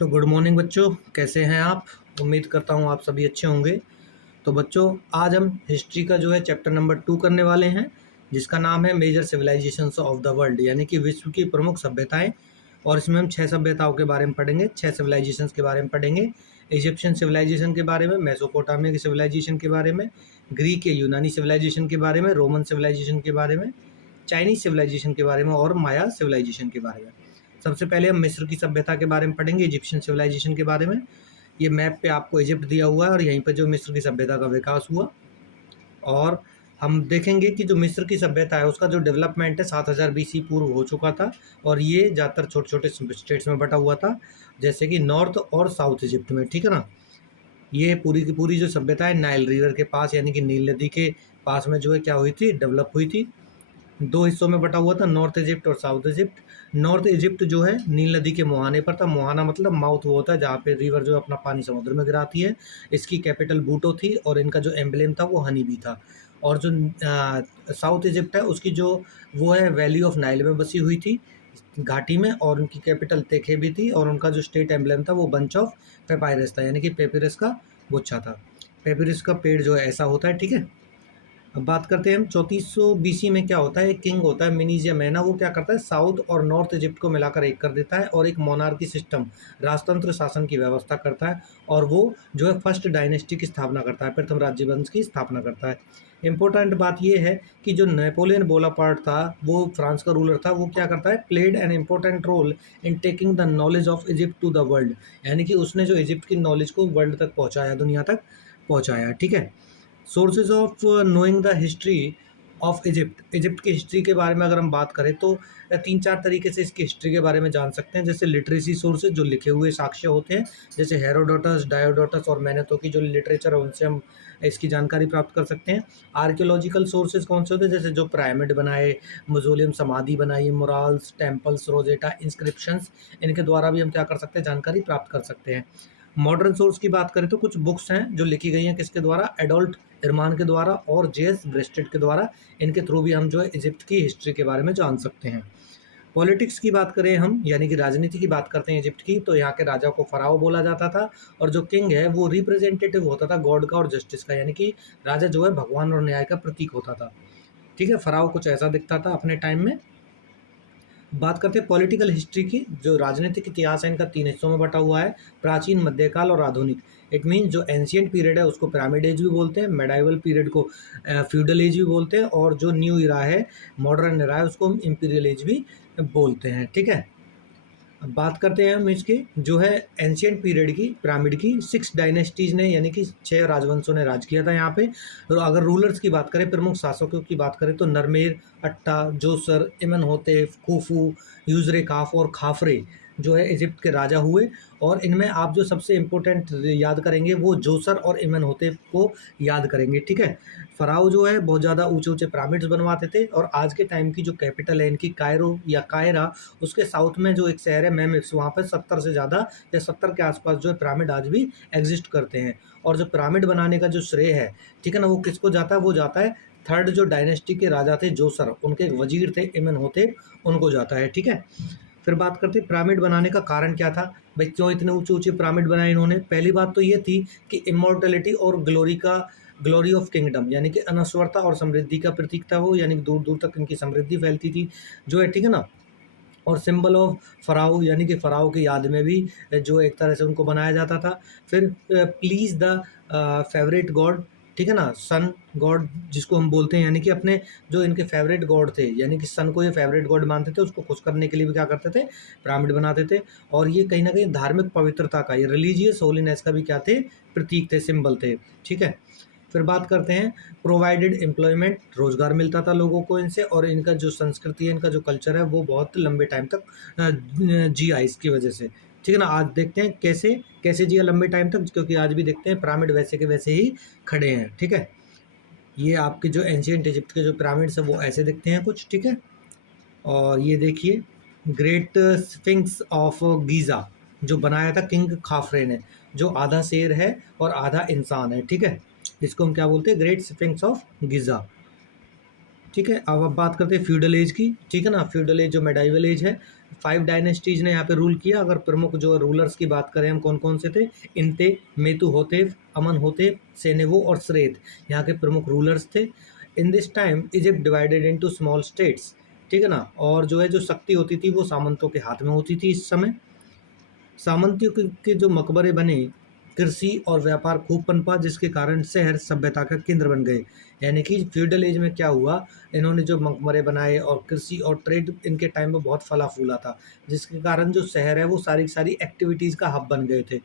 तो good morning बच्चों, कैसे हैं आप। उम्मीद करता हूँ आप सभी अच्छे होंगे। तो बच्चों, आज हम हिस्ट्री का जो है चैप्टर नंबर 2 करने वाले हैं, जिसका नाम है major civilisations of the world, यानी कि विश्व की प्रमुख सभ्यताएं। और इसमें हम 6 सभ्यताओं के बारे में पढ़ेंगे, 6 सिविलाइजेशंस के बारे में पढ़ेंगे। इजिप्शियन सिविलाइजेशन के बारे में, मेसोपोटामिया की सिविलाइजेशन के बारे में, ग्रीक या यूनानी सिविलाइजेशन के बारे में, रोमन सिविलाइजेशन के बारे में, चाइनीज सिविलाइजेशन के बारे में और माया सिविलाइजेशन के बारे में। सबसे पहले हम मिस्र की सभ्यता के बारे में पढ़ेंगे, इजिप्शियन सिविलाइजेशन के बारे में। ये मैप पे आपको इजिप्ट दिया हुआ है और यहीं पर जो मिस्र की सभ्यता का विकास हुआ। और हम देखेंगे कि जो मिस्र की सभ्यता है उसका जो डेवलपमेंट है 7000 बीसी पूर्व हो चुका था, और ये ज़्यादातर छोटे छोटे स्टेट्स में बटा हुआ था, जैसे कि नॉर्थ और साउथ इजिप्ट में। ठीक है ना। ये पूरी की पूरी जो सभ्यता है नाइल रिवर के पास, यानी कि नील नदी के पास में जो है क्या हुई थी, डेवलप हुई थी। 2 हिस्सों में बटा हुआ था, नॉर्थ इजिप्ट और साउथ इजिप्ट। नॉर्थ इजिप्ट जो है नील नदी के मुहाने पर था। मुहाना मतलब माउथ वो होता है जहाँ पे रिवर जो अपना पानी समुद्र में गिराती है। इसकी कैपिटल बूटो थी और इनका जो एम्बलेम था वो हनी बी था। और जो साउथ इजिप्ट है उसकी जो वो है वैली ऑफ नाइल में बसी हुई थी, घाटी में, और उनकी कैपिटल तेखे भी थी। और उनका जो स्टेट एम्बलेम था वो बंच ऑफ पेपायरस था, यानी कि पेपिरस का गुच्छा था। पेपिरस का पेड़ जो है ऐसा होता है। ठीक है। अब बात करते हैं हम 3400 बीसी में क्या होता है। एक किंग होता है मिनीजिया मैना, वो क्या करता है साउथ और नॉर्थ इजिप्ट को मिलाकर एक कर देता है और एक मोनार्की सिस्टम, राजतंत्र शासन की व्यवस्था करता है। और वो जो है फर्स्ट डायनेस्टी की स्थापना करता है, प्रथम राज्य वंश की स्थापना करता है। इंपॉर्टेंट बात यह है कि जो नेपोलियन बोनापार्ट था, वो फ्रांस का रूलर था, वो क्या करता है, played an important role in taking the knowledge of Egypt to the world, यानी कि उसने जो इजिप्ट की नॉलेज को वर्ल्ड तक पहुंचाया, दुनिया तक पहुंचाया। ठीक है। Sources of knowing the history of Egypt, Egypt की हिस्ट्री के बारे में अगर हम बात करें तो 3-4 तरीके से इसकी हिस्ट्री के बारे में जान सकते हैं। जैसे लिटरेसी सोर्सेज, जो लिखे हुए साक्ष्य होते हैं, जैसे हेरोडोटस, डायोडोटस और मैनेथो की जो लिटरेचर है उनसे हम इसकी जानकारी प्राप्त कर सकते हैं। आर्कियोलॉजिकल सोर्सेज कौन से होते हैं, जैसे जो पिरामिड बनाए, मोजोलियम समाधि बनाई, मुराल्स, टेम्पल्स, रोजेटा, इंस्क्रिप्शंस, इनके द्वारा भी हम क्या कर सकते हैं, जानकारी प्राप्त कर सकते हैं। मॉडर्न सोर्स की बात करें तो कुछ बुक्स हैं जो लिखी गई हैं किसके द्वारा, एडोल्ट इरमान के द्वारा और जेएस ब्रेस्टेड के द्वारा। इनके थ्रू भी हम जो है इजिप्ट की हिस्ट्री के बारे में जान सकते हैं। पॉलिटिक्स की बात करें हम, यानी कि राजनीति की बात करते हैं इजिप्ट की, तो यहाँ के राजा को फराओ बोला जाता था। और जो किंग है वो रिप्रेजेंटेटिव होता था गॉड का और जस्टिस का, यानी कि राजा जो है भगवान और न्याय का प्रतीक होता था। ठीक है। फराओ कुछ ऐसा दिखता था अपने टाइम में। बात करते हैं पॉलिटिकल हिस्ट्री की। जो राजनीतिक इतिहास है इनका 3 हिस्सों में बटा हुआ है, प्राचीन, मध्यकाल और आधुनिक। इट मीन जो एंशियंट पीरियड है उसको पिरामिड एज भी बोलते हैं, मेडाइवल पीरियड को फ्यूडल एज भी बोलते हैं, और जो न्यू इरा है, मॉडर्न इरा है, उसको हम इंपीरियल एज भी बोलते हैं। ठीक है। अब बात करते हैं हम इसके जो है एंशियंट पीरियड की, पिरामिड की। 6 डायनेस्टीज ने, यानी कि 6 राजवंशों ने राज किया था यहाँ पे। और अगर रूलर्स की बात करें, प्रमुख शासकों की बात करें, तो नरमेर, अट्टा, जोसर, इमनहोतेप, खूफू, यूजरेकाफ और खाफरे जो है इजिप्ट के राजा हुए। और इनमें आप जो सबसे इम्पोर्टेंट याद करेंगे वो जोसर और इमनहोतेप को याद करेंगे। ठीक है। फ़राओ जो है बहुत ज़्यादा ऊंचे ऊंचे पिरामिड्स बनवाते थे। और आज के टाइम की जो कैपिटल है इनकी, कायरो या कायरा, उसके साउथ में जो एक शहर है मेम्फिस, वहाँ पर 70 से ज़्यादा या 70 के आसपास जो है पिरामिड आज भी एग्जिस्ट करते हैं। और जो पिरामिड बनाने का जो श्रेय है, ठीक है ना, वो किसको जाता है, वो जाता है थर्ड जो डायनेस्टी के राजा थे जोसर, उनके एक वजीर थे इमनहोतेप, उनको जाता है। ठीक है। फिर बात करते हैं पिरामिड बनाने का कारण क्या था। भाई क्यों इतने ऊंचे ऊंचे पिरामिड बनाए इन्होंने। पहली बात तो ये थी कि इमोर्टलिटी और ग्लोरी ऑफ किंगडम, यानी कि अनश्वरता और समृद्धि का प्रतीक था वो, यानी कि दूर दूर तक इनकी समृद्धि फैलती थी जो है। ठीक है ना। और सिंबल ऑफ फराओ, यानी कि फराओ की याद में भी जो एक तरह से उनको बनाया जाता था। फिर प्लीज द फेवरेट गॉड, ठीक है ना, सन गॉड जिसको हम बोलते हैं, यानी कि अपने जो इनके फेवरेट गॉड थे, यानी कि सन को ये फेवरेट गॉड मानते थे, उसको खुश करने के लिए भी क्या करते थे, पिरामिड बनाते थे। और ये कहीं ना कहीं धार्मिक पवित्रता का, ये रिलीजियस होलीनेस का भी क्या थे, प्रतीक थे, सिंबल थे। ठीक है। फिर बात करते हैं प्रोवाइडेड एम्प्लॉयमेंट, रोजगार मिलता था लोगों को इनसे। और इनका जो संस्कृति है, इनका जो कल्चर है, वो बहुत लंबे टाइम तक जिया इसकी वजह से। ठीक है ना। आज देखते हैं कैसे कैसे जिया लंबे टाइम तक, क्योंकि आज भी देखते हैं पिरामिड वैसे के वैसे ही खड़े हैं। ठीक है। ये आपके जो एंशियंट इजिप्ट के जो पिरामिड्स है वो ऐसे दिखते हैं कुछ। ठीक है। और ये देखिए ग्रेट स्फिंक्स ऑफ गीज़ा, जो बनाया था किंग खाफरे ने, जो आधा शेर है और आधा इंसान है। ठीक है। इसको हम क्या बोलते हैं, ग्रेट स्फिंक्स ऑफ गीज़ा। ठीक है। अब बात करते हैं फ्यूडल एज की। ठीक है ना। फ्यूडल एज जो मेडाइवल एज है, 5 डायनेस्टीज ने यहाँ पे रूल किया। अगर प्रमुख जो रूलर्स की बात करें हम कौन कौन से थे, इनते, मेतुहोतेप, अमनहोतेप, सेनेवो और श्रेत यहाँ के प्रमुख रूलर्स थे। In this time Egypt divided into small states, ठीक है ना। और जो है जो शक्ति होती थी वो सामंतों के हाथ में होती थी इस समय। सामंतियों के जो मकबरे बने, कृषि और व्यापार खूब पनपा, जिसके कारण शहर सभ्यता का केंद्र बन गए। यानी कि फ्यूडल एज में क्या हुआ, इन्होंने जो मकबरे बनाए और कृषि और ट्रेड इनके टाइम में बहुत फला फूला था, जिसके कारण जो शहर है वो सारी सारी एक्टिविटीज़ का हब बन गए थे।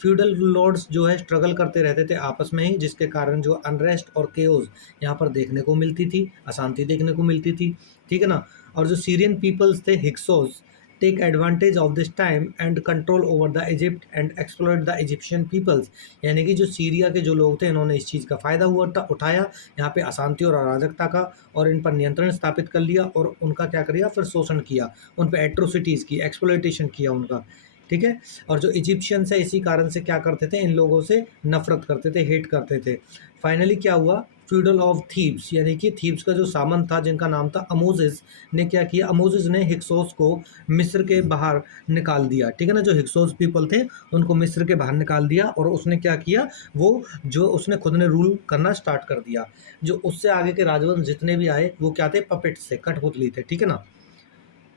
फ्यूडल लॉर्ड्स जो है स्ट्रगल करते रहते थे आपस में ही, जिसके कारण जो अनरेस्ट और केओस यहाँ पर देखने को मिलती थी, अशांति देखने को मिलती थी, ठीक है ना। और जो सीरियन पीपल्स थे, Hyksos, take advantage of this time and control over the Egypt and exploit the Egyptian peoples। यानी कि जो सीरिया के जो लोग थे इन्होंने इस चीज़ का फ़ायदा उठाया यहाँ पे अशांति और अराजकता का, और इन पर नियंत्रण स्थापित कर लिया और उनका क्या किया, फिर शोषण किया, उन पर एट्रोसिटीज़ की, एक्सप्लॉयटेशन किया उनका, ठीक है। और जो इजिप्शियंस है इसी कारण से क्या करते थे, इन लोगों से नफरत करते थे, हेट करते थे। फाइनली क्या हुआ, फ्यूडल ऑफ थीब्स यानी कि थीब्स का जो सामंत था जिनका नाम था अमोजिस ने क्या किया, अमोजिस ने हिक्सोस को मिस्र के बाहर निकाल दिया, ठीक है ना। जो हिक्सोस पीपल थे उनको मिस्र के बाहर निकाल दिया, और उसने क्या किया, वो जो उसने खुद ने रूल करना स्टार्ट कर दिया। जो उससे आगे के राजवंश जितने भी आए वो क्या थे, पपेट्स थे, कठपुतली थे, ठीक है ना।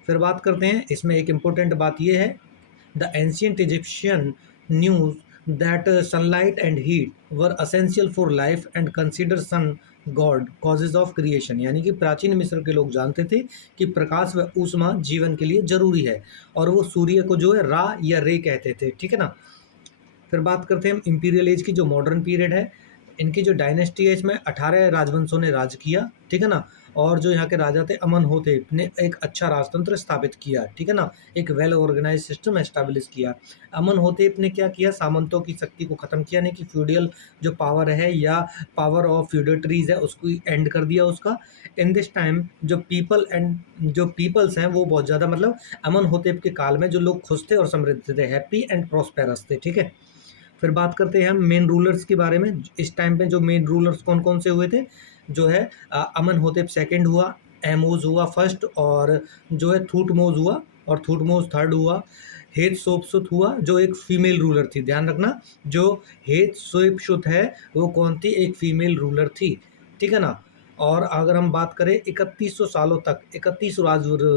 फिर बात करते हैं, इसमें एक इम्पोर्टेंट बात ये है, the ancient Egyptian knew that sunlight and heat were essential for life and considered sun god causes of creation। यानी कि प्राचीन मिस्र के लोग जानते थे कि प्रकाश व ऊष्मा जीवन के लिए जरूरी है, और वो सूर्य को जो है रा या रे कहते थे, ठीक है ना। फिर बात करते हैं हम इंपीरियल एज की, जो मॉडर्न पीरियड है। इनकी जो डायनेस्टी है इसमें 18 राजवंशों ने राज किया, ठीक है ना। और जो यहाँ के राजा थे अमनहोतेप ने एक अच्छा राजतंत्र स्थापित किया, ठीक है ना, एक वेल ऑर्गेनाइज सिस्टम एस्टेब्लिश किया। अमनहोतेप ने क्या किया, सामंतों की शक्ति को खत्म किया, नहीं कि फ्यूडियल जो पावर है या पावर ऑफ फ्यूडेटरीज है उसको एंड कर दिया उसका। इन दिस टाइम जो पीपल्स हैं वो बहुत ज़्यादा, मतलब अमनहोतेप के काल में जो लोग खुश थे और समृद्ध थे, हैप्पी एंड प्रॉस्पेरस थे, ठीक है। फिर बात करते हैं हम मेन रूलर्स के बारे में। इस टाइम पे जो मेन रूलर्स कौन कौन से हुए थे, जो है अमनहोतेप सेकंड हुआ, एमोज हुआ फर्स्ट, और जो है थूटमोज हुआ, और थूटमोज थर्ड हुआ। हेतशोपसुत हुआ जो एक फीमेल रूलर थी, ध्यान रखना, जो हेतशोपसुत है वो कौन थी, एक फीमेल रूलर थी, ठीक है ना। और अगर हम बात करें 3100 सालों तक 31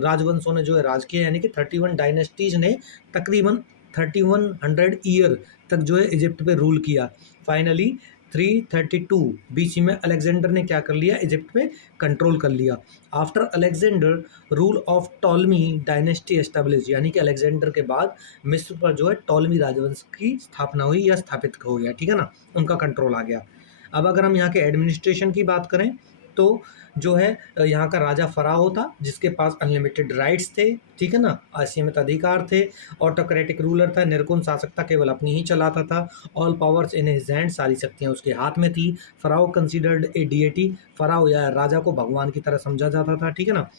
राजवंशों ने जो है राज किया, यानी कि 31 डायनेस्टीज ने तकरीबन 3100 ईयर तक जो है इजिप्ट पे रूल किया। फाइनली 332 बीसी में अलेक्जेंडर ने क्या कर लिया, इजिप्ट पे कंट्रोल कर लिया। After Alexander rule of Ptolemy dynasty establish, यानी कि अलेक्जेंडर के बाद मिस्र पर जो है टॉलमी राजवंश की स्थापना हुई या स्थापित हो गया, ठीक है ना, उनका कंट्रोल आ गया। अब अगर हम यहाँ के एडमिनिस्ट्रेशन की बात करें तो जो है यहाँ का राजा फराओ था, जिसके पास अनलिमिटेड राइट्स थे, ठीक है ना, असीमित अधिकार थे, ऑटोक्रेटिक रूलर था, निर्गुण शासक था, केवल अपनी ही चलाता था, all powers in his hand, सारी शक्तियाँ उसके हाथ में थी। Pharaoh considered a DAT, pharaoh या राजा को भगवान की तरह समझा जाता था, ठीक है ना।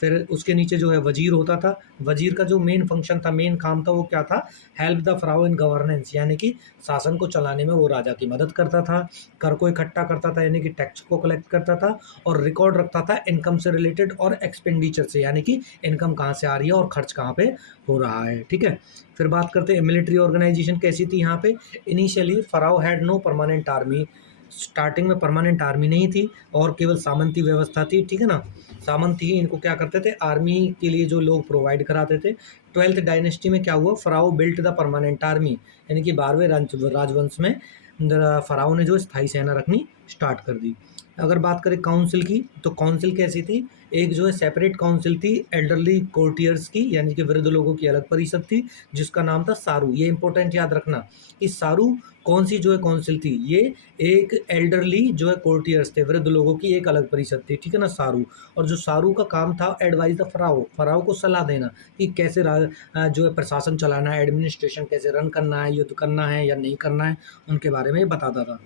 फिर उसके नीचे जो है वजीर होता था। वजीर का जो मेन फंक्शन था, मेन काम था, वो क्या था, help the pharaoh in governance, यानी कि शासन को चलाने में वो राजा की मदद करता था, कर को इकट्ठा करता था, यानी कि टैक्स को कलेक्ट करता था, और रिकॉर्ड रखता था इनकम से रिलेटेड और एक्सपेंडिचर से, यानी कि इनकम कहाँ से आ रही है और खर्च कहाँ पे हो रहा है, ठीक है। फिर बात करते हैं मिलिट्री ऑर्गेनाइजेशन कैसी थी यहाँ पे। Initially pharaoh had no permanent army, starting में परमानेंट आर्मी नहीं थी और केवल सामंती व्यवस्था थी, ठीक है ना। सामंत ही इनको क्या करते थे, आर्मी के लिए जो लोग प्रोवाइड कराते थे। 12th डायनेस्टी में क्या हुआ, pharaoh built the permanent army, यानी कि 12वें राजवंश में फराओ ने जो स्थायी सेना रखनी स्टार्ट कर दी। अगर बात करें काउंसिल की, तो काउंसिल कैसी थी, एक जो है सेपरेट काउंसिल थी एल्डरली कोर्टियर्स की, यानी कि वृद्ध लोगों की अलग परिषद थी, जिसका नाम था सारू। ये इंपॉर्टेंट याद रखना कि सारू कौन सी जो है काउंसिल थी, ये एक एल्डरली जो है कोर्टियर्स थे, वृद्ध लोगों की एक अलग परिषद थी, ठीक है ना, सारू। और जो सारू का काम था, एडवाइज द फराओ, फराओ को सलाह देना कि कैसे जो है प्रशासन चलाना है, एडमिनिस्ट्रेशन कैसे रन करना है, युद्ध करना है या नहीं करना है, उनके बारे में बताता था।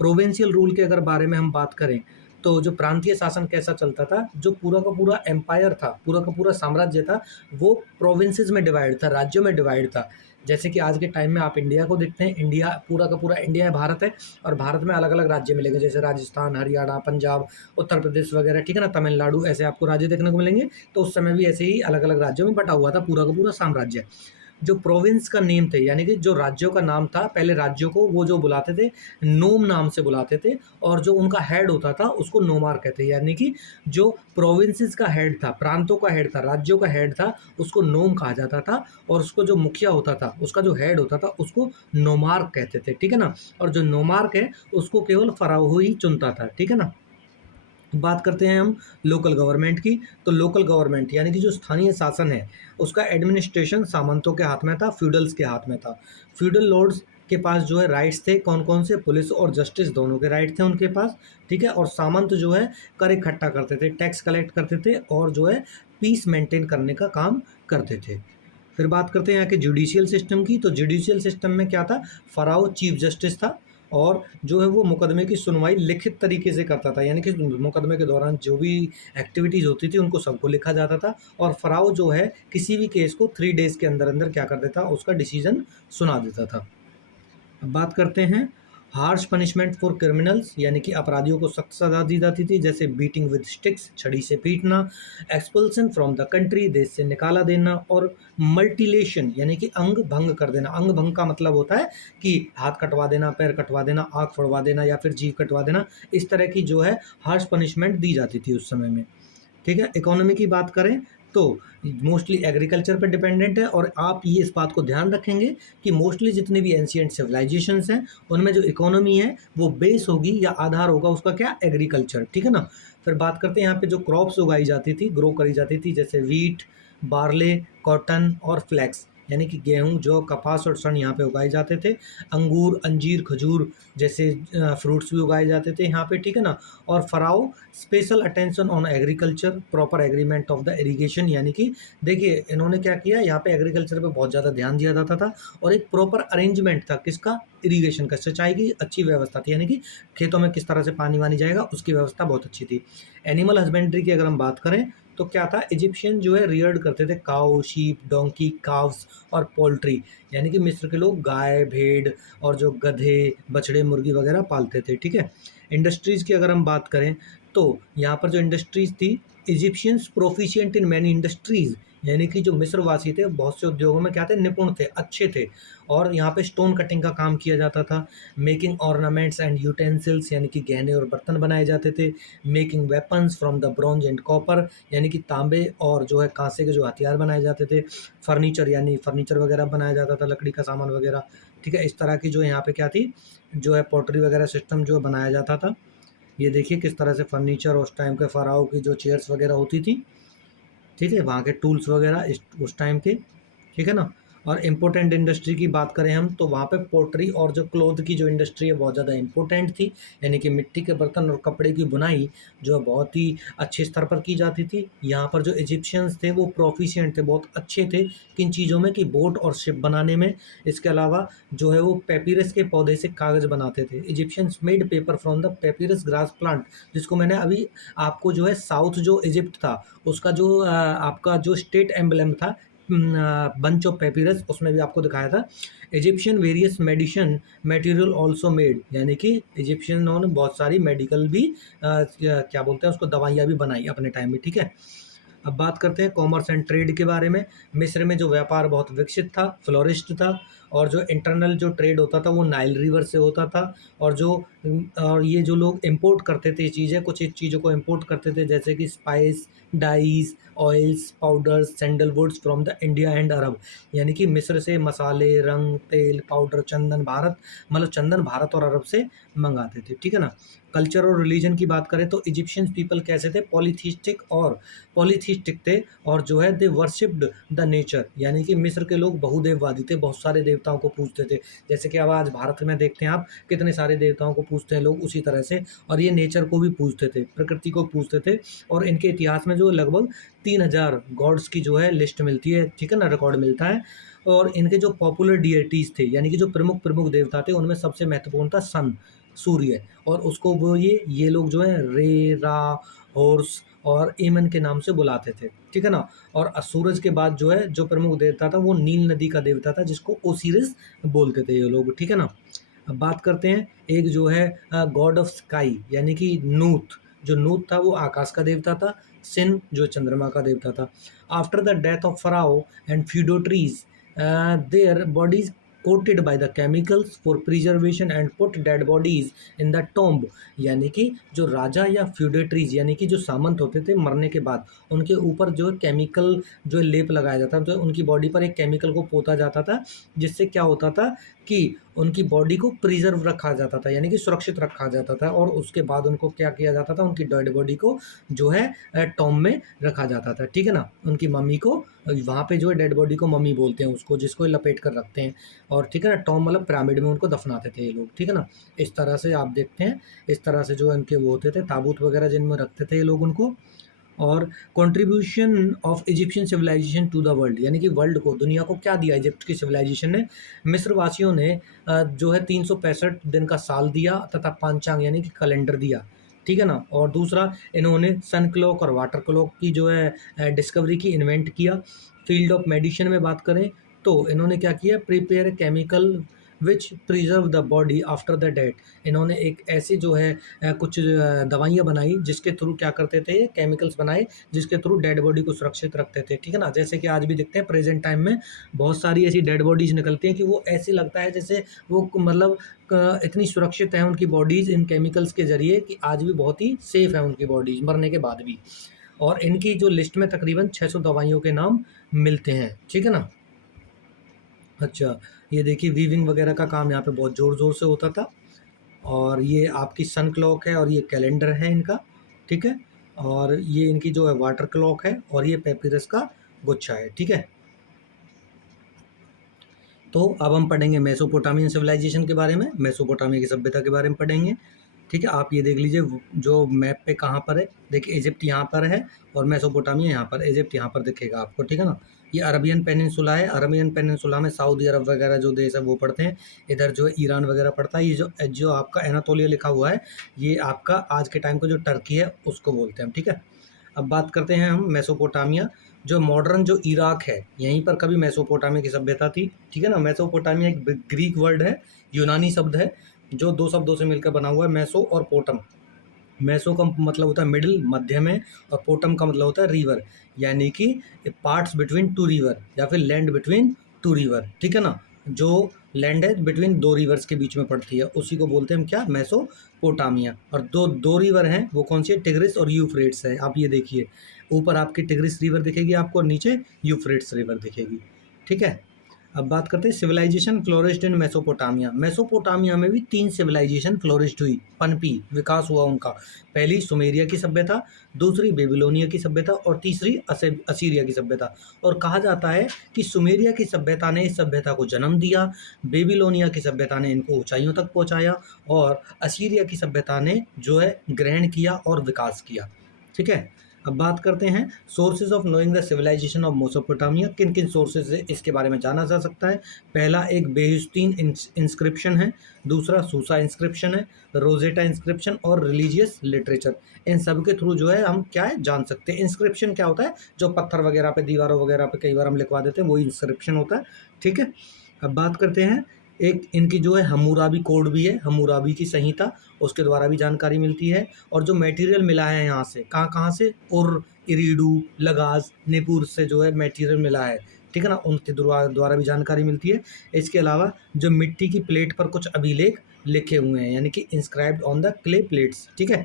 प्रोविंशियल रूल के अगर बारे में हम बात करें तो जो प्रांतीय शासन कैसा चलता था, जो पूरा का पूरा एम्पायर था, पूरा का पूरा साम्राज्य था, वो प्रोविंसेस में डिवाइड था, राज्यों में डिवाइड था। जैसे कि आज के टाइम में आप इंडिया को देखते हैं, इंडिया पूरा का पूरा इंडिया है, भारत है, और भारत में अलग अलग राज्य मिलेंगे, जैसे राजस्थान, हरियाणा, पंजाब, उत्तर प्रदेश वगैरह, ठीक है ना, तमिलनाडु, ऐसे आपको राज्य देखने को मिलेंगे। तो उस समय भी ऐसे ही अलग अलग राज्यों में बटा हुआ था पूरा का पूरा साम्राज्य। जो प्रोविंस का नेम थे, यानी कि जो राज्यों का नाम था, पहले राज्यों को वो जो बुलाते थे, नोम नाम से बुलाते थे, और जो उनका हेड होता था उसको नोमार कहते हैं। यानी कि जो प्रोविंसेस का हेड था, प्रांतों का हेड था, राज्यों का हेड था, उसको नोम कहा जाता था, और उसको जो मुखिया होता था, उसका जो हेड होता था, उसको नोमार्क कहते थे, ठीक है ना। और जो नोमार्क है उसको केवल फराहो ही चुनता था, ठीक है ना। बात करते हैं हम लोकल गवर्नमेंट की। तो लोकल गवर्नमेंट यानी कि जो स्थानीय शासन है, उसका एडमिनिस्ट्रेशन सामंतों के हाथ में था, फ्यूडल्स के हाथ में था। फ्यूडल लॉर्ड्स के पास जो है राइट्स थे, कौन कौन से, पुलिस और जस्टिस दोनों के राइट थे उनके पास, ठीक है। और सामंत जो है कर इकट्ठा करते थे, टैक्स कलेक्ट करते थे, और जो है पीस मेंटेन करने का काम करते थे। फिर बात करते हैं यहाँ के जुडिशियल सिस्टम की। तो जुडिशियल सिस्टम में क्या था, फराओ चीफ जस्टिस था, और जो है वो मुकदमे की सुनवाई लिखित तरीके से करता था, यानी कि मुकदमे के दौरान जो भी एक्टिविटीज़ होती थी उनको सबको लिखा जाता था, और फराओ जो है किसी भी केस को 3 डेज़ के अंदर अंदर क्या कर देता, उसका डिसीजन सुना देता था। अब बात करते हैं हार्श पनिशमेंट फॉर क्रिमिनल्स, यानी कि अपराधियों को सख्त सजा दी जाती थी, जैसे बीटिंग विद स्टिक्स, छड़ी से पीटना, एक्सपल्सन फ्रॉम द कंट्री, देश से निकाला देना, और मल्टीलेशन यानी कि अंग भंग कर देना। अंग भंग का मतलब होता है कि हाथ कटवा देना, पैर कटवा देना, आँख फोड़वा देना, या फिर जीभ कटवा देना। इस तरह की जो है हार्श पनिशमेंट दी जाती थी उस समय में, ठीक है। इकोनॉमी की बात करें तो मोस्टली एग्रीकल्चर पर डिपेंडेंट है, और आप ये इस बात को ध्यान रखेंगे कि मोस्टली जितने भी एंशियंट सिविलाइजेशंस हैं उनमें जो इकोनॉमी है वो बेस होगी या आधार होगा उसका क्या, एग्रीकल्चर, ठीक है ना। फिर बात करते हैं यहाँ पे जो क्रॉप्स उगाई जाती थी, ग्रो करी जाती थी, जैसे वीट, बार्ले, कॉटन और फ्लैक्स, यानी कि गेहूं, जौ, कपास और सन यहाँ पे उगाए जाते थे। अंगूर, अंजीर, खजूर जैसे फ्रूट्स भी उगाए जाते थे यहाँ पे, ठीक है ना। और pharaoh special attention on agriculture, proper agreement of the irrigation, यानी कि देखिए इन्होंने क्या किया, यहाँ पे एग्रीकल्चर पे बहुत ज़्यादा ध्यान दिया जाता था, और एक प्रॉपर अरेंजमेंट था किसका, इरिगेशन का, सिंचाई की अच्छी व्यवस्था थी, यानी कि खेतों में किस तरह से पानी वानी जाएगा उसकी व्यवस्था बहुत अच्छी थी। एनिमल हस्बेंड्री की अगर हम बात करें तो क्या था, इजिप्शियन जो है रियर्ड करते थे काऊ, शीप, डोंकी, काव्स और पोल्ट्री, यानी कि मिस्र के लोग गाय, भेड़ और जो गधे, बछड़े, मुर्गी वगैरह पालते थे, ठीक है। इंडस्ट्रीज़ की अगर हम बात करें तो यहाँ पर जो इंडस्ट्रीज़ थी, Egyptians proficient in many industries, यानी कि जो मिस्रवासी थे बहुत से उद्योगों में क्या थे, निपुण थे, अच्छे थे। और यहाँ पे स्टोन कटिंग का काम किया जाता था, मेकिंग ऑर्नामेंट्स एंड यूटेंसिल्स, यानी कि गहने और बर्तन बनाए जाते थे, making weapons from the bronze and copper, यानी कि तांबे और जो है कांसे के जो हथियार बनाए जाते थे, फर्नीचर यानी फर्नीचर वगैरह बनाया जाता था, लकड़ी का सामान वगैरह, ठीक है। इस तरह की जो यहाँ पे क्या थी, जो है पॉटरी वगैरह सिस्टम जो बनाया जाता था। ये देखिए किस तरह से फर्नीचर उस टाइम के फ़राओ की जो चेयर्स वगैरह होती थी, ठीक है, वहाँ के टूल्स वगैरह इस उस टाइम के, ठीक है ना। और इम्पोर्टेंट इंडस्ट्री की बात करें हम तो वहाँ पे पोट्री और जो क्लोथ की जो इंडस्ट्री है बहुत ज़्यादा इम्पोर्टेंट थी, यानी कि मिट्टी के बर्तन और कपड़े की बुनाई जो है बहुत ही अच्छे स्तर पर की जाती थी। यहाँ पर जो इजिप्शियंस थे वो प्रोफिशिएंट थे, बहुत अच्छे थे किन चीज़ों में, कि बोट और शिप बनाने में। इसके अलावा जो है वो पेपिरस के पौधे से कागज़ बनाते थे। Egyptians made paper from the papyrus grass plant, जिसको मैंने अभी आपको जो है साउथ जो इजिप्ट था उसका जो आपका जो स्टेट एम्बलम था, बंच ऑफ पेपिरस, उसमें भी आपको दिखाया था। Egyptian various medicine material also made, यानी कि इजिप्शियनों ने बहुत सारी मेडिकल भी क्या बोलते हैं उसको, दवाइयाँ भी बनाई अपने टाइम में, ठीक है। अब बात करते हैं कॉमर्स एंड ट्रेड के बारे में। मिस्र में जो व्यापार बहुत विकसित था, फ्लोरिश्ड था, और जो इंटरनल जो ट्रेड होता था वो नाइल रिवर से होता था। और जो और ये जो लोग इंपोर्ट करते थे चीज़ें, कुछ एक चीज़ों को इंपोर्ट करते थे, जैसे कि spice, dyes, oils, powders, sandalwoods from the India and Arab, यानी कि मिस्र से मसाले, रंग, तेल, पाउडर, चंदन भारत, मतलब चंदन भारत और अरब से मंगाते थे, ठीक है ना। कल्चर और रिलीजन की बात करें तो इजिप्शियन पीपल कैसे थे, पॉलीथिस्टिक थे, और जो है दे वर्शिप्ड द नेचर, यानी कि मिस्र के लोग बहुदेववादी थे, बहुत सारे देवताओं को पूजते थे। जैसे कि अब आज भारत में देखते हैं आप कितने सारे देवताओं को पूजते हैं लोग, उसी तरह से, और ये नेचर को भी पूजते थे, प्रकृति को पूजते थे। और इनके इतिहास में जो लगभग 3000 गॉड्स की जो है लिस्ट मिलती है, ठीक है ना, रिकॉर्ड मिलता है। और इनके जो पॉपुलर डिएटीज़ थे, यानी कि जो प्रमुख प्रमुख देवता थे, उनमें सबसे महत्वपूर्ण था सन, सूर्य, और उसको वो ये लोग जो है रे, रा, होर्स और एमन के नाम से बुलाते थे, ठीक है ना। और सूरज के बाद जो है जो प्रमुख देवता था वो नील नदी का देवता था, जिसको ओसिरिस बोलते थे ये लोग, ठीक है ना। अब बात करते हैं एक जो है गॉड ऑफ स्काई यानी कि नूत। जो नूत था वो आकाश का देवता था। सिन जो चंद्रमा का देवता था। After the death of pharaoh and feudatories, their bodies coated by the chemicals for preservation and put dead bodies in the tomb। यानी कि जो राजा या फ्यूडेटरीज यानी कि जो सामंत होते थे मरने के बाद उनके ऊपर जो केमिकल जो लेप लगाया जाता था, तो उनकी बॉडी पर एक केमिकल को पोता जाता था, जिससे क्या होता था कि उनकी बॉडी को प्रिजर्व रखा जाता था यानी कि सुरक्षित रखा जाता था। और उसके बाद उनको क्या किया जाता था, उनकी डेड बॉडी को जो है टॉम में रखा जाता था, ठीक है ना। उनकी मम्मी को वहाँ पे जो है डेड बॉडी को मम्मी बोलते हैं उसको, जिसको लपेट कर रखते हैं। और ठीक है ना, टॉम मतलब पिरामिड में उनको दफनाते थे ये लोग, ठीक है ना। इस तरह से आप देखते हैं, इस तरह से जो उनके वो होते थे ताबूत वगैरह जिनमें रखते थे ये लोग उनको। और contribution of Egyptian civilisation to the world, यानी कि वर्ल्ड को, दुनिया को क्या दिया इजिप्ट की सिविलाइजेशन ने। मिस्र वासियों ने जो है 365 दिन का साल दिया तथा पांचांग यानी कि कैलेंडर दिया, ठीक है ना। और दूसरा, इन्होंने सन क्लॉक और वाटर क्लॉक की जो है डिस्कवरी की, इन्वेंट किया। फील्ड ऑफ मेडिसिन में बात करें तो इन्होंने क्या किया, prepare chemical which preserve the body after the death. इन्होंने एक ऐसी जो है कुछ दवाइयाँ बनाई जिसके थ्रू क्या करते थे, केमिकल्स बनाए जिसके थ्रू डेड बॉडी को सुरक्षित रखते थे, ठीक है ना। जैसे कि आज भी देखते हैं प्रेजेंट टाइम में बहुत सारी ऐसी डेड बॉडीज निकलती हैं कि वो ऐसे लगता है जैसे वो मतलब इतनी सुरक्षित है उनकी बॉडीज़ इन केमिकल्स के ज़रिए कि आज भी बहुत ही सेफ़ है उनकी बॉडीज़ मरने के बाद भी। और इनकी जो लिस्ट में तकरीबन 600 दवाइयों के नाम मिलते हैं, ठीक है ना। अच्छा, ये देखिए वीविंग वगैरह का काम यहाँ पे बहुत ज़ोर-ज़ोर से होता था। और ये आपकी सन क्लॉक है और ये कैलेंडर है इनका, ठीक है। और ये इनकी जो है वाटर क्लॉक है और ये पेपिरस का गुच्छा है, ठीक है। तो अब हम पढ़ेंगे मेसोपोटामियन सिविलाइजेशन के बारे में, मेसोपोटामिया की सभ्यता के बारे में पढ़ेंगे, ठीक है। आप ये देख लीजिए जो मैप पे कहाँ पर है, देखिए इजिप्ट यहाँ पर है और मेसोपोटामिया यहाँ पर, इजिप्ट यहाँ पर दिखेगा आपको, ठीक है ना। ये अरबियन पेनिनसुला है, अरबियन पेनिनसुला में सऊदी अरब वगैरह जो देश है वो पड़ते हैं। इधर जो है ईरान वगैरह पड़ता है। ये जो जो आपका एनातोलिया लिखा हुआ है ये आपका आज के टाइम का जो टर्की है उसको बोलते हैं, ठीक है। अब बात करते हैं हम मेसोपोटामिया। जो मॉडर्न जो इराक है यहीं पर कभी मेसोपोटामिया की सभ्यता थी, ठीक है ना। मेसोपोटामिया एक ग्रीक वर्ड है, यूनानी शब्द है जो दो शब्दों से मिलकर बना हुआ है, मेसो और पोटम। मेसो का मतलब होता है मिडिल, मध्य में, और पोटम का मतलब होता है रिवर, यानी कि पार्ट्स बिटवीन टू रिवर या फिर लैंड बिटवीन टू रिवर, ठीक है ना। जो लैंड है बिटवीन दो रिवर्स के बीच में पड़ती है उसी को बोलते हैं हम क्या, मेसोपोटामिया। और दो दो रिवर हैं, वो कौन सी है, टिग्रिस और यूफ्रेट्स है। आप ये देखिए ऊपर आपकी टिग्रिस रिवर दिखेगी आपको और नीचे यूफ्रेट्स रिवर दिखेगी, ठीक है। अब बात करते हैं सिविलाइजेशन फ्लोरिश्ड इन मेसोपोटामिया। मेसोपोटामिया में भी 3 सिविलाइजेशन फ्लोरिश्ड हुई, पनपी, विकास हुआ उनका। पहली सुमेरिया की सभ्यता, दूसरी बेबीलोनिया की सभ्यता और तीसरी असीरिया की सभ्यता। और कहा जाता है कि सुमेरिया की सभ्यता ने इस सभ्यता को जन्म दिया, बेबीलोनिया की सभ्यता ने इनको ऊंचाइयों तक पहुंचाया और असीरिया की सभ्यता ने जो है ग्रहण किया और विकास किया, ठीक है। अब बात करते हैं sources of knowing the civilisation of Mesopotamia. किन किन सोर्सेज से इसके बारे में जाना जा सकता है। पहला एक बेहुस्तीन इंस्क्रिप्शन है, दूसरा सूसा इंस्क्रिप्शन है, रोजेटा इंस्क्रिप्शन और रिलीजियस लिटरेचर। इन सब के थ्रू जो है हम क्या है जान सकते हैं। इंस्क्रिप्शन क्या होता है, जो पत्थर वगैरह पे, दीवारों वगैरह पे कई बार हम लिखवा देते हैं, वही इंस्क्रिप्शन होता है, ठीक है। अब बात करते हैं एक इनकी जो है हम्मुराबी कोड भी है, हम्मुराबी की संहिता, उसके द्वारा भी जानकारी मिलती है। और जो मटेरियल मिला है यहाँ से, कहाँ कहाँ से, उर, इरीडू, लगाज, निपुर से जो है मटेरियल मिला है, ठीक है ना, उनके द्वारा भी जानकारी मिलती है। इसके अलावा जो मिट्टी की प्लेट पर कुछ अभिलेख लिखे हुए हैं यानी कि inscribed on the clay plates, ठीक है।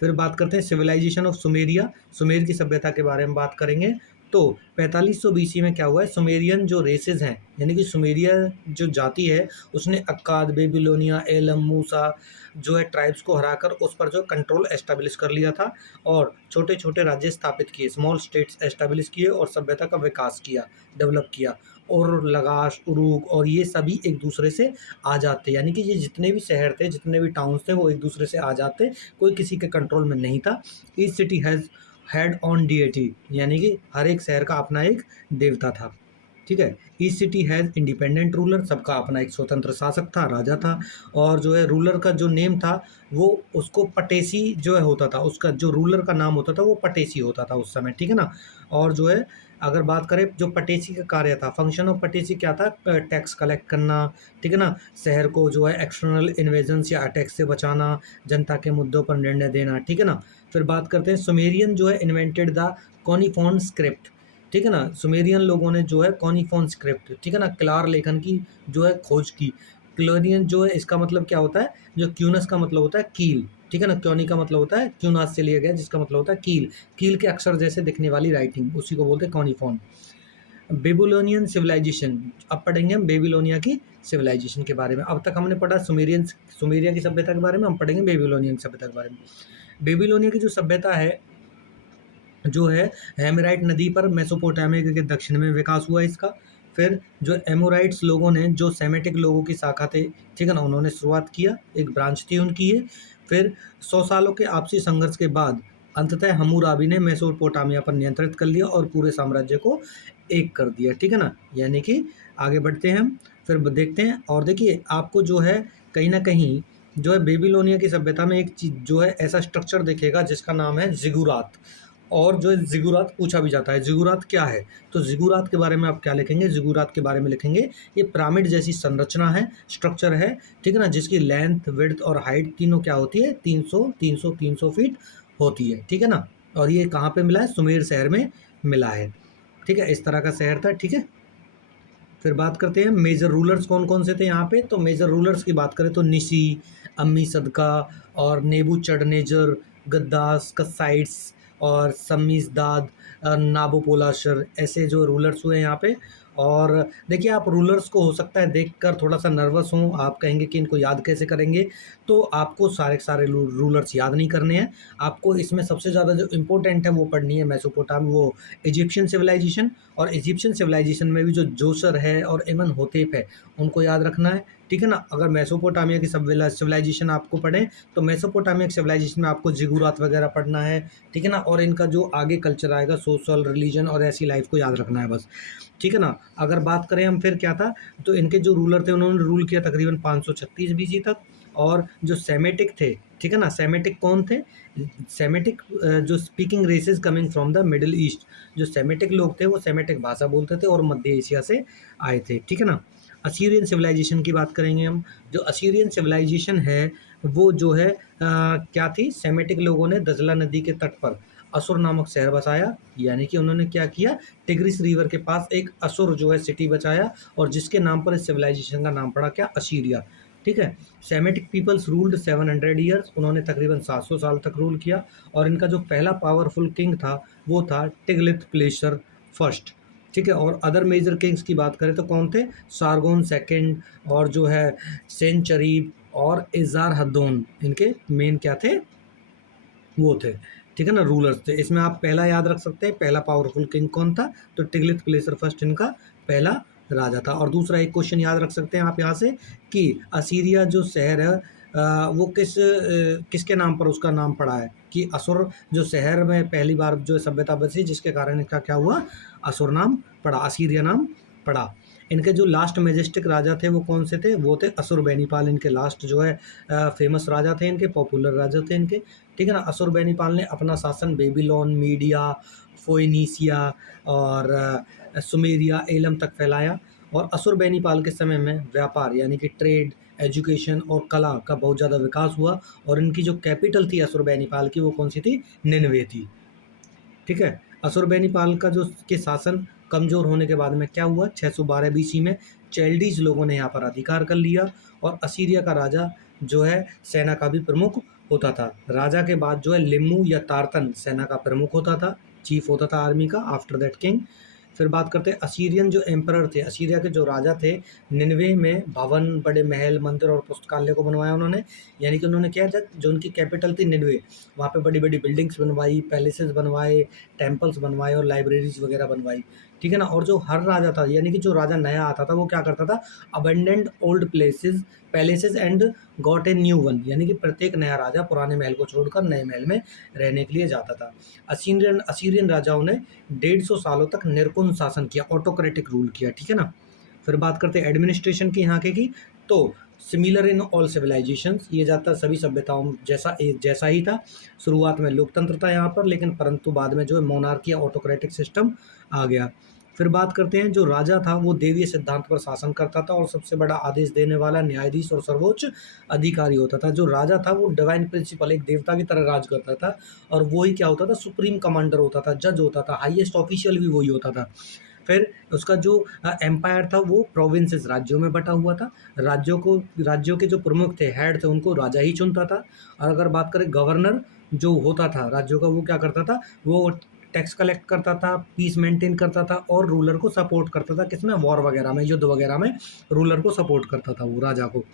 फिर बात करते हैं सिविलाइजेशन ऑफ सुमेरिया, सुमेर की सभ्यता के बारे में बात करेंगे। तो 4500 बीसी में क्या हुआ है, सुमेरियन जो रेसेस हैं यानी कि सुमेरिया जो जाति है उसने अक्काद, बेबीलोनिया, एलम, मूसा जो है ट्राइब्स को हराकर उस पर जो कंट्रोल एस्टेब्लिश कर लिया था और छोटे छोटे राज्य स्थापित किए, स्मॉल स्टेट्स एस्टेब्लिश किए और सभ्यता का विकास किया, डेवलप किया। और लगाश, उरूक और ये सभी एक दूसरे से आ जाते, यानी कि ये जितने भी शहर थे, जितने भी टाउन्स थे, वो एक दूसरे से आ जाते, कोई किसी के कंट्रोल में नहीं था। Each city has had on DAT, यानी कि हर एक शहर का अपना एक देवता था। ठीक है। Each city has independent ruler, सबका अपना एक स्वतंत्र शासक था, राजा था। और जो है रूलर का जो नेम था वो उसको पटेसी जो है होता था, उसका जो रूलर का नाम होता था वो पटेसी होता था उस समय, ठीक है ना। और जो है अगर बात करें जो पटेसी का कार्य था, फंक्शन ऑफ पटेसी क्या था, टैक्स कलेक्ट करना, ठीक है ना, शहर को जो है एक्सटर्नल इन्वेजन्स या अटैक्स से बचाना, जनता के मुद्दों पर निर्णय देना, ठीक है ना। फिर बात करते हैं सुमेरियन जो है इन्वेंटेड द कॉनिफॉन स्क्रिप्ट, ठीक है ना। सुमेरियन लोगों ने जो है कॉनिफॉन स्क्रिप्ट, ठीक है ना, क्लार लेखन की जो है खोज की। क्लोरियन जो है इसका मतलब क्या होता है, जो क्यूनस का मतलब होता है कील, ठीक है ना, क्योनी का मतलब होता है क्यूनास से लिया गया जिसका मतलब होता है कील, कील के अक्षर जैसे दिखने वाली राइटिंग, उसी को बोलते हैं कॉनिफॉन। बेबीलोनियन सिविलाइजेशन, अब पढ़ेंगे हम बेबीलोनिया की सिविलाइजेशन के बारे में। अब तक हमने पढ़ा सुमेरियन, सुमेरिया की सभ्यता के बारे में, हम पढ़ेंगे बेबीलोनियन सभ्यता के बारे में। बेबीलोनिया की जो सभ्यता है जो है हेमराइट नदी पर मेसोपोटामिया के दक्षिण में विकास हुआ इसका। फिर जो एमोराइट्स लोगों ने, जो सेमेटिक लोगों की शाखा थे, ठीक है ना, उन्होंने शुरुआत किया, एक ब्रांच थी उनकी ये। फिर 100 सालों के आपसी संघर्ष के बाद अंततः हम्मुराबी ने मेसोपोटामिया पर नियंत्रित कर लिया और पूरे साम्राज्य को एक कर दिया, ठीक है ना। यानी कि आगे बढ़ते हैं हम, फिर देखते हैं। और देखिए आपको जो है कहीं ना कहीं जो है बेबीलोनिया की सभ्यता में एक चीज जो है ऐसा स्ट्रक्चर दिखेगा जिसका नाम है जिगुरात। और जो है जिगुरात पूछा भी जाता है, जिगुरात क्या है, तो जिगुरात के बारे में आप क्या लिखेंगे, जिगुरात के बारे में लिखेंगे ये पिरामिड जैसी संरचना है, स्ट्रक्चर है, ठीक है ना, जिसकी लेंथ विड्थ और हाइट तीनों क्या होती है, 300 फीट होती है, ठीक है ना। और ये कहाँ पे मिला है, सुमेर शहर में मिला है, ठीक है, इस तरह का शहर था, ठीक है। फिर बात करते हैं मेजर रूलर्स कौन कौन से थे यहाँ पे। तो मेजर रूलर्स की बात करें तो निसी, अम्मी सदका और नेबूचडनेजर, गद्दास, कसाइड्स और सम्मीजदाद, नाबोपोलाशर, ऐसे जो रूलर्स हुए यहाँ पे। और देखिए आप रूलर्स को हो सकता है देखकर थोड़ा सा नर्वस हों, आप कहेंगे कि इनको याद कैसे करेंगे, तो आपको सारे के सारे रूलर्स याद नहीं करने हैं। आपको इसमें सबसे ज़्यादा जो इम्पोर्टेंट है वो पढ़नी है मेसोपोटामिया, वो इजिप्शियन सिविलाइजेशन। और इजिप्शियन सिविलाइजेशन में भी जो जोसर है और इमन होतेप है उनको याद रखना है, ठीक है ना। अगर मेसोपोटामिया की सिविलाइजेशन आपको पढ़ें तो मेसोपोटामिया की सिविलाइजेशन में आपको जिगुरात वगैरह पढ़ना है, ठीक है ना। और इनका जो आगे कल्चर आएगा, सोशल, रिलीजन और ऐसी लाइफ को याद रखना है बस, ठीक है ना। अगर बात करें हम फिर क्या था, तो इनके जो रूलर थे उन्होंने रूल किया तकरीबन 536 बीसी तक। और जो सेमेटिक थे, ठीक है ना, सेमेटिक कौन थे, सेमेटिक जो speaking races coming from the Middle East, जो सेमेटिक लोग थे वो सेमेटिक भाषा बोलते थे और मध्य एशिया से आए थे, ठीक है ना। असीरियन सिविलाइजेशन की बात करेंगे हम। जो असीरियन सिविलाइजेशन है वो जो है क्या थी, सेमेटिक लोगों ने दजला नदी के तट पर असुर नामक शहर बसाया, यानी कि उन्होंने क्या किया, टिग्रिस रिवर के पास एक असुर जो है सिटी बचाया, और जिसके नाम पर इस सिविलाइजेशन का नाम पड़ा क्या, असीरिया, ठीक है। सेमेटिक पीपल्स रूल्ड 700 ईयर्स, उन्होंने तकरीबन 700 साल तक रूल किया। और इनका जो पहला पावरफुल किंग था वो था टिग्लिथ पिलेसर फर्स्ट, ठीक है। और अदर मेजर किंग्स की बात करें तो कौन थे, सारगोन सेकंड और जो है सेंचरीब और इजार हद्दोन, इनके मेन क्या थे, वो थे, ठीक है ना, रूलर्स थे। इसमें आप पहला याद रख सकते हैं, पहला पावरफुल किंग कौन था, तो टिग्लिथ पिलेसर फर्स्ट इनका पहला राजा था। और दूसरा एक क्वेश्चन याद रख सकते हैं आप यहाँ से कि असीरिया जो शहर है वो किसके नाम पर उसका नाम पड़ा है, कि असुर जो शहर में पहली बार जो सभ्यता बसी जिसके कारण इसका क्या हुआ, असुर नाम पड़ा, असीरिया नाम पड़ा। इनके जो लास्ट मेजेस्टिक राजा थे वो कौन से थे, वो थे असुरबैनीपाल, इनके लास्ट जो है फेमस राजा थे, इनके पॉपुलर राजा थे इनके, ठीक है ना। असुरबैनीपाल ने अपना शासन बेबीलोन, मीडिया, फोइनिसिया और सुमेरिया, एलम तक फैलाया। और असुरबैनीपाल के समय में व्यापार यानी कि ट्रेड, एजुकेशन और कला का बहुत ज़्यादा विकास हुआ। और इनकी जो कैपिटल थी असुरबैनीपाल की वो कौन सी थी, निनवे थी, ठीक है। असुरबैनीपाल का जो के शासन कमज़ोर होने के बाद में क्या हुआ, 612 बीसी में चैल्डीज लोगों ने यहाँ पर अधिकार कर लिया। और असीरिया का राजा जो है सेना का भी प्रमुख होता था। राजा के बाद जो है लिम्मू या तारतन सेना का प्रमुख होता था, चीफ होता था आर्मी का, आफ्टर दैट किंग। फिर बात करते हैं असीरियन जो एम्परर थे, असीरिया के जो राजा थे, निनवे में भवन, बड़े महल, मंदिर और पुस्तकालय को बनवाया उन्होंने। यानी कि उन्होंने क्या, जो उनकी कैपिटल थी निनवे, वहाँ पे बड़ी बड़ी बिल्डिंग्स बनवाई, पैलेसेस बनवाए, टेम्पल्स बनवाए और लाइब्रेरीज वगैरह बनवाई, ठीक है ना। और जो हर राजा था, यानी कि जो राजा नया आता था, वो क्या करता था, abandoned old places palaces and got a new one, यानी कि प्रत्येक नया राजा पुराने महल को छोड़कर नए महल में रहने के लिए जाता था। असीरियन असीरियन राजाओं ने 150 सालों तक निर्कुंज शासन किया, ऑटोक्रेटिक रूल किया, ठीक है ना। फिर बात करते हैं एडमिनिस्ट्रेशन की यहाँ के की। तो सिमिलर इन ऑल सिविलाइजेशंस, ये ज़्यादातर सभी सभ्यताओं जैसा ही था। शुरुआत में लोकतंत्र था यहाँ पर, लेकिन परंतु बाद में जो है मोनार्की ऑटोक्रेटिक सिस्टम आ गया। फिर बात करते हैं, जो राजा था वो देवीय सिद्धांत पर शासन करता था और सबसे बड़ा आदेश देने वाला न्यायाधीश और सर्वोच्च अधिकारी होता था। जो राजा था वो डिवाइन प्रिंसिपल, एक देवता की तरह राज करता था, और वही क्या होता था, सुप्रीम कमांडर होता था, जज होता था, हाईएस्ट ऑफिशियल भी वही होता था। फिर उसका जो एम्पायर था वो प्रोविंसेस, राज्यों में बटा हुआ था। राज्यों के जो प्रमुख थे, हेड थे, उनको राजा ही चुनता था। और अगर बात करें गवर्नर जो होता था राज्यों का, वो क्या करता था, वो टैक्स कलेक्ट करता था, पीस मेंटेन करता था और रूलर को सपोर्ट करता था। किसमें, वॉर वगैरह में, युद्ध वगैरह में रूलर को सपोर्ट करता था वो राजा को।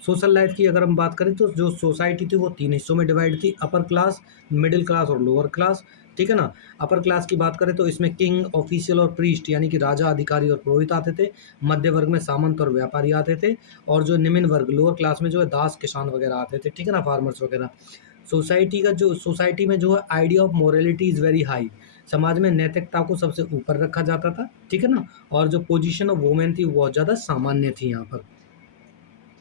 सोशल लाइफ की अगर हम बात करें तो जो सोसाइटी थी वो 3 हिस्सों में डिवाइड थी, अपर क्लास, मिडिल क्लास और लोअर क्लास, ठीक है ना। अपर क्लास की बात करें तो इसमें किंग, ऑफिशियल और प्रीस्ट, यानी कि राजा, अधिकारी और पुरोहित आते थे। मध्य वर्ग में सामंत और व्यापारी आते थे। और जो निम्न वर्ग, लोअर क्लास में जो है दास, किसान वगैरह आते थे, ठीक है ना, फार्मर्स वगैरह। सोसाइटी में जो है idea of morality is very high, समाज में नैतिकता को सबसे ऊपर रखा जाता था, ठीक है ना। और जो पोजीशन ऑफ वुमेन थी वो बहुत ज़्यादा सामान्य थी यहाँ पर।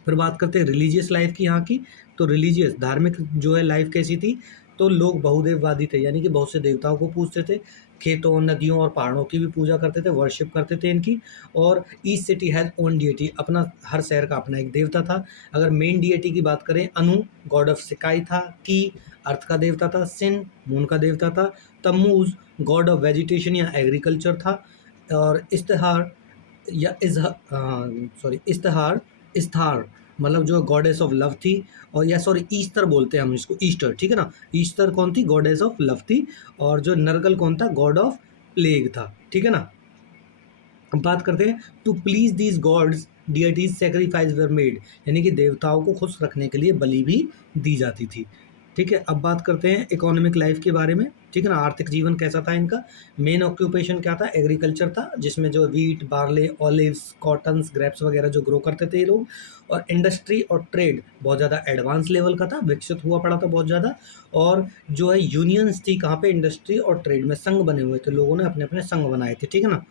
फिर बात करते हैं रिलीजियस लाइफ की यहाँ की। तो रिलीजियस, धार्मिक जो है लाइफ कैसी थी, तो लोग बहुदेववादी थे, यानी कि बहुत से देवताओं को पूजते थे। खेतों, नदियों और पहाड़ों की भी पूजा करते थे, वर्शिप करते थे इनकी। और each city has own DAT, अपना हर शहर का अपना एक देवता था। अगर मेन डीएटी की बात करें, अनु गॉड ऑफ सिकाई था, की अर्थ का देवता था, सिन मून का देवता था, तम्मूज गॉड ऑफ वेजिटेशन या एग्रीकल्चर था, और इश्तहार या इश्तहार इश्तार मतलब जो गॉडेस ऑफ लव थी। और या सॉरी, ईस्टर बोलते हैं हम इसको, ईस्टर, ठीक है ना। ईस्टर कौन थी, गॉडेस ऑफ लव थी। और जो नरगल कौन था, गॉड ऑफ प्लेग था, ठीक है ना। अब बात करते हैं, to please these gods deities sacrifice were made, यानी कि देवताओं को खुश रखने के लिए बलि भी दी जाती थी, ठीक है। अब बात करते हैं इकोनॉमिक लाइफ के बारे में, ठीक है ना। आर्थिक जीवन कैसा था इनका। मेन ऑक्यूपेशन क्या था, एग्रीकल्चर था, जिसमें जो wheat, barley, olives, cottons, grapes वगैरह जो ग्रो करते थे ये लोग। और इंडस्ट्री और ट्रेड बहुत ज़्यादा एडवांस लेवल का था, विकसित हुआ पड़ा था बहुत ज़्यादा। और जो है यूनियंस थी कहाँ पे, इंडस्ट्री और ट्रेड में संघ बने हुए थे, लोगों ने अपने अपने संघ बनाए थे, ठीक है ना।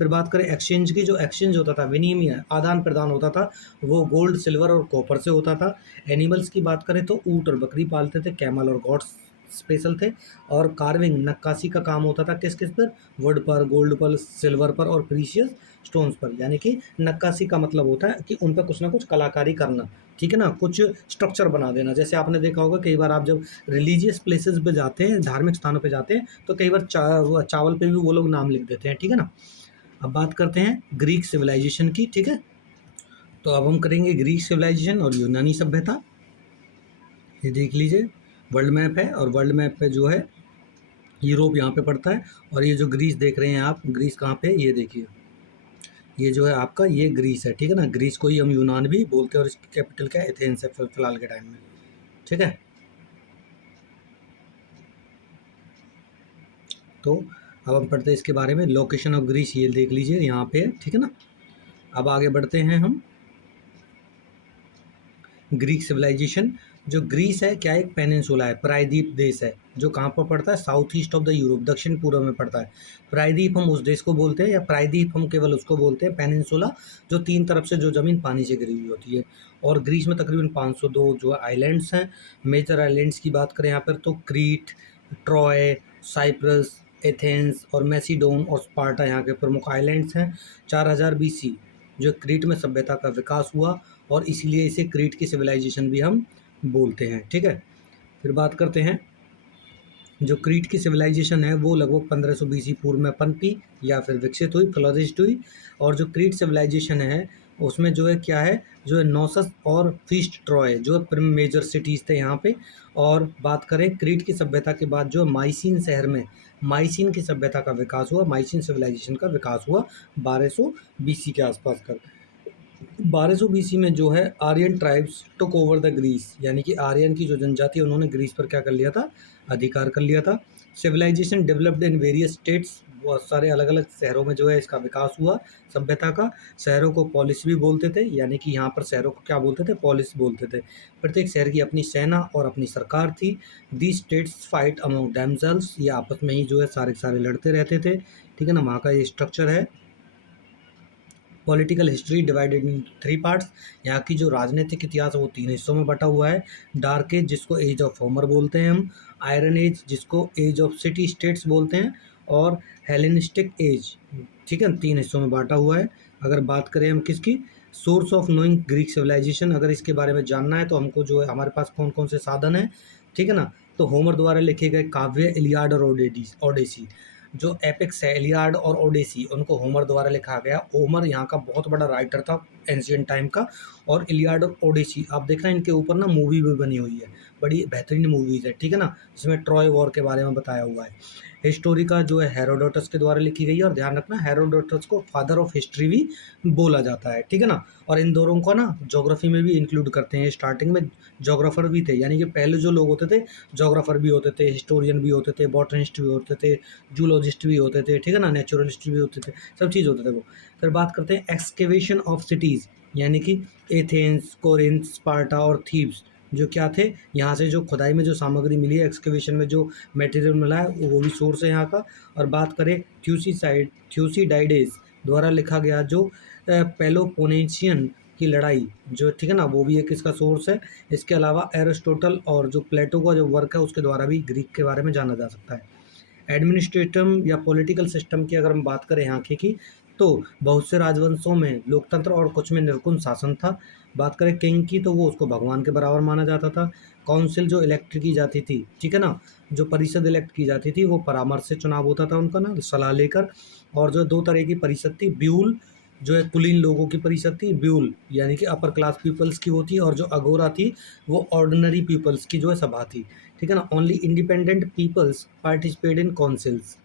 फिर बात करें एक्सचेंज की, जो एक्सचेंज होता था, विनिमय, आदान प्रदान होता था, वो गोल्ड, सिल्वर और कॉपर से होता था। एनिमल्स की बात करें तो ऊँट और बकरी पालते थे, कैमल और गॉड्स स्पेशल थे। और कार्विंग, नक्काशी का काम होता था किस किस पर, वुड पर, गोल्ड पर, सिल्वर पर और प्रीशियस स्टोन्स पर। यानी कि नक्काशी का मतलब होता है कि उन पर कुछ ना कुछ कलाकारी करना, ठीक है ना, कुछ स्ट्रक्चर बना देना। जैसे आपने देखा होगा कई बार आप जब रिलीजियस प्लेसेस पे जाते हैं, धार्मिक स्थानों पे जाते हैं, तो कई बार चावल पे भी वो लोग नाम लिख देते हैं, ठीक है ना। अब बात करते हैं ग्रीक सिविलाइजेशन की, ठीक है। तो अब हम करेंगे ग्रीक सिविलाइजेशन और यूनानी सभ्यता। ये देख लीजिए, वर्ल्ड मैप है, और वर्ल्ड मैप पे जो है यूरोप यहाँ पे पड़ता है। और ये जो ग्रीस देख रहे हैं आप, ग्रीस कहाँ पे है, ये देखिए, ये जो है आपका, ये ग्रीस है, ठीक है ना। ग्रीस को ही हम यूनान भी बोलते हैं, और इसकी कैपिटल क्या है, एथेंस है फिलहाल के टाइम में, ठीक है। तो अब हम पढ़ते हैं इसके बारे में, लोकेशन ऑफ ग्रीस ये देख लीजिए यहाँ पे है, ठीक है ना। अब आगे बढ़ते हैं हम, ग्रीक सिविलाइजेशन। जो ग्रीस है क्या है, एक पेनिनसुला है, प्रायद्वीप देश है, जो कहाँ पर पड़ता है, south east of the Europe, दक्षिण पूर्व में पड़ता है। प्रायद्वीप हम उस देश को बोलते हैं, या प्रायद्वीप हम केवल उसको बोलते हैं, पेनिनसुला, जो 3 तरफ से जो ज़मीन पानी से घिरी हुई होती है। और ग्रीस में तकरीबन 502 जो आइलैंड्स हैं। मेजर आइलैंड्स की बात करें यहाँ पर तो क्रीट, ट्रॉय, साइप्रस, एथेंस और मैसिडोन और स्पार्टा यहाँ के प्रमुख आइलैंड्स हैं। 4000 BC जो क्रीट में सभ्यता का विकास हुआ, और इसीलिए इसे क्रीट की सिविलाइजेशन भी हम बोलते हैं, ठीक है। फिर बात करते हैं, जो क्रीट की सिविलाइजेशन है वो लगभग 1500 BC पूर्व में पनपी या फिर विकसित हुई, फ्लरिश्ड हुई। और जो क्रीट सिविलाइजेशन है उसमें जो है क्या है, जो है नोसस और फीस्ट ट्रॉय जो मेजर सिटीज़ थे यहाँ पे। और बात करें क्रीट की सभ्यता के बाद जो माइसिन शहर में माइसिन की सभ्यता का विकास हुआ, माइसिन सिविलाइजेशन का विकास हुआ 1200 BC के आसपास कर। 1200 BC में जो है Aryan tribes took over the Greece, यानी कि आर्यन की जो जनजाति है उन्होंने ग्रीस पर क्या कर लिया था, अधिकार कर लिया था। Civilisation developed in various states, बहुत सारे अलग अलग शहरों में जो है इसका विकास हुआ सभ्यता का। शहरों को पॉलिस भी बोलते थे, यानी कि यहाँ पर शहरों को क्या बोलते थे, पॉलिस बोलते थे। प्रत्येक शहर की अपनी सेना और अपनी सरकार थी। The states fight among themselves, ये आपस में ही जो है सारे के सारे लड़ते रहते थे। ठीक है ना, वहाँ का ये स्ट्रक्चर है। Political history divided in 3 parts, यहाँ की जो राजनीतिक इतिहास है वो 3 हिस्सों में बटा हुआ है। डार्क एज जिसको एज ऑफ होमर बोलते हैं हम, आयरन एज जिसको एज ऑफ सिटी स्टेट्स बोलते हैं, और हेलेनिस्टिक एज। ठीक है, 3 हिस्सों में बांटा हुआ है। अगर बात करें हम किसकी, source of knowing Greek civilisation, अगर इसके बारे में जानना है तो हमको जो है हमारे पास कौन कौन से साधन हैं। ठीक है ना, तो होमर द्वारा लिखे गए काव्य इलियाड और ओडेसी, जो एपिक्स है इलियाड और ओडेसी, उनको होमर द्वारा लिखा गया। होमर यहाँ का बहुत बड़ा राइटर था एंशियंट टाइम का। और इलियाड और ओडेसी आप देख रहे हैं, इनके ऊपर ना मूवी भी बनी हुई है, बड़ी बेहतरीन मूवीज़ है। ठीक है ना, जिसमें ट्रॉय वॉर के बारे में बताया हुआ है। हिस्टोरिका जो है हेरोडोटस के द्वारा लिखी गई है, और ध्यान रखना हेरोडोटस को फादर ऑफ हिस्ट्री भी बोला जाता है। ठीक है ना, और इन दोनों को ना ज्योग्राफी में भी इंक्लूड करते हैं। स्टार्टिंग में ज्योग्राफर भी थे, यानी कि पहले जो लोग होते थे ज्योग्राफर भी होते थे, हिस्टोरियन भी होते थे, बॉटनिस्ट भी होते थे, जूलॉजिस्ट भी होते थे। ठीक है ना, नेचुरलिस्ट भी होते थे, सब चीज़ होते थे वो। फिर बात करते हैं एक्सकेवेशन ऑफ सिटीज़, यानी कि एथेंस, कोरिंथ, स्पार्टा और थीब्स जो क्या थे, यहाँ से जो खुदाई में जो सामग्री मिली है, एक्सकेवेशन में जो मटेरियल मिला है, वो भी सोर्स है यहाँ का। और बात करें थ्यूसीडाइडेस द्वारा लिखा गया जो पेलोपोनेशियन की लड़ाई जो, ठीक है ना, वो भी एक इसका सोर्स है। इसके अलावा एरिस्टोटल और जो प्लेटो का जो वर्क है उसके द्वारा भी ग्रीक के बारे में जाना जा सकता है। एडमिनिस्ट्रेटिव या पॉलिटिकल सिस्टम की अगर हम बात करें यहाँ की, तो बहुत से राजवंशों में लोकतंत्र और कुछ में निर्कुंज शासन था। बात करें किंग की, तो वो उसको भगवान के बराबर माना जाता था। काउंसिल जो इलेक्ट की जाती थी, ठीक है ना, जो परिषद इलेक्ट की जाती थी, वो परामर्श से चुनाव होता था उनका ना, सलाह लेकर। और जो 2 तरह की परिषद थी, ब्यूल जो है कुलीन लोगों की परिषद थी, ब्यूल यानी कि अपर क्लास पीपल्स की वो थी, और जो अगोरा थी वो ऑर्डिनरी पीपल्स की जो है सभा थी। ठीक है ना, only independent peoples participate in councils.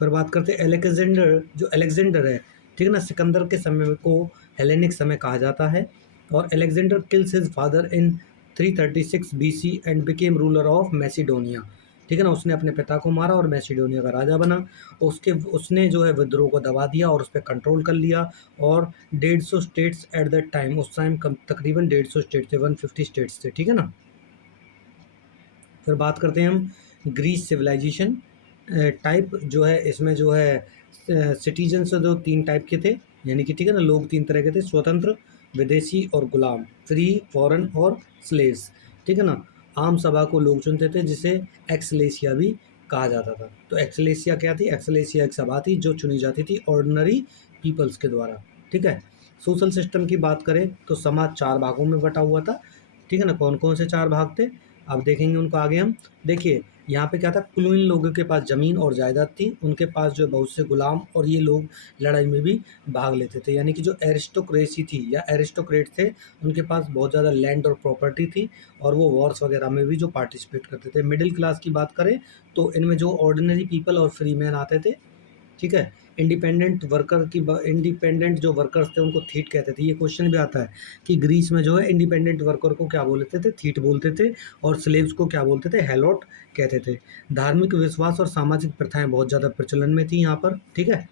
पर बात करते हैं अलेक्जेंडर, जो अलेक्जेंडर है, ठीक है ना, सिकंदर के समय को हेलेनिक समय कहा जाता है। और Alexander kills his father in 336 BC and became ruler of Macedonia. ठीक है ना, उसने अपने पिता को मारा और मैसिडोनिया का राजा बना। उसने जो है विद्रोह को दबा दिया और उस पर कंट्रोल कर लिया। और 150 स्टेट्स एट दैट टाइम, उस टाइम तकरीबन 150 स्टेट थे, 150 स्टेट्स थे। ठीक है ना, फिर बात करते हैं हम ग्रीस सिविलाइजेशन टाइप जो है, इसमें जो है सिटीजन्स जो 3 टाइप के थे, यानी कि ठीक है ना, लोग 3 तरह के थे, स्वतंत्र, विदेशी और गुलाम, फ्री, फॉरेन और स्लेव्स। ठीक है ना, आम सभा को लोग चुनते थे, जिसे एक्सलेसिया भी कहा जाता था। तो एक्सलेसिया क्या थी, एक्सलेसिया एक सभा थी जो चुनी जाती थी ऑर्डिनरी पीपल्स के द्वारा। ठीक है, सोशल सिस्टम की बात करें तो समाज 4 भागों में बटा हुआ था। ठीक है ना, कौन कौन से 4 भाग थे, अब देखेंगे उनको आगे हम। देखिए यहाँ पे क्या था, कुलीन लोगों के पास ज़मीन और जायदाद थी, उनके पास जो है बहुत से गुलाम, और ये लोग लड़ाई में भी भाग लेते थे। यानी कि जो एरिस्टोक्रेसी थी या एरिस्टोक्रेट थे, उनके पास बहुत ज़्यादा लैंड और प्रॉपर्टी थी, और वो वॉर्स वगैरह में भी जो पार्टिसिपेट करते थे। मिडिल क्लास की बात करें तो इनमें जो ऑर्डिनरी पीपल और फ्री मैन आते थे। ठीक है, इंडिपेंडेंट जो वर्कर्स थे उनको थीट कहते थे। ये क्वेश्चन भी आता है कि ग्रीस में जो है इंडिपेंडेंट वर्कर को क्या बोलते थे, थीट बोलते थे, और स्लेव्स को क्या बोलते थे, हेलोट कहते थे। धार्मिक विश्वास और सामाजिक प्रथाएं बहुत ज़्यादा प्रचलन में थी यहाँ पर। ठीक है,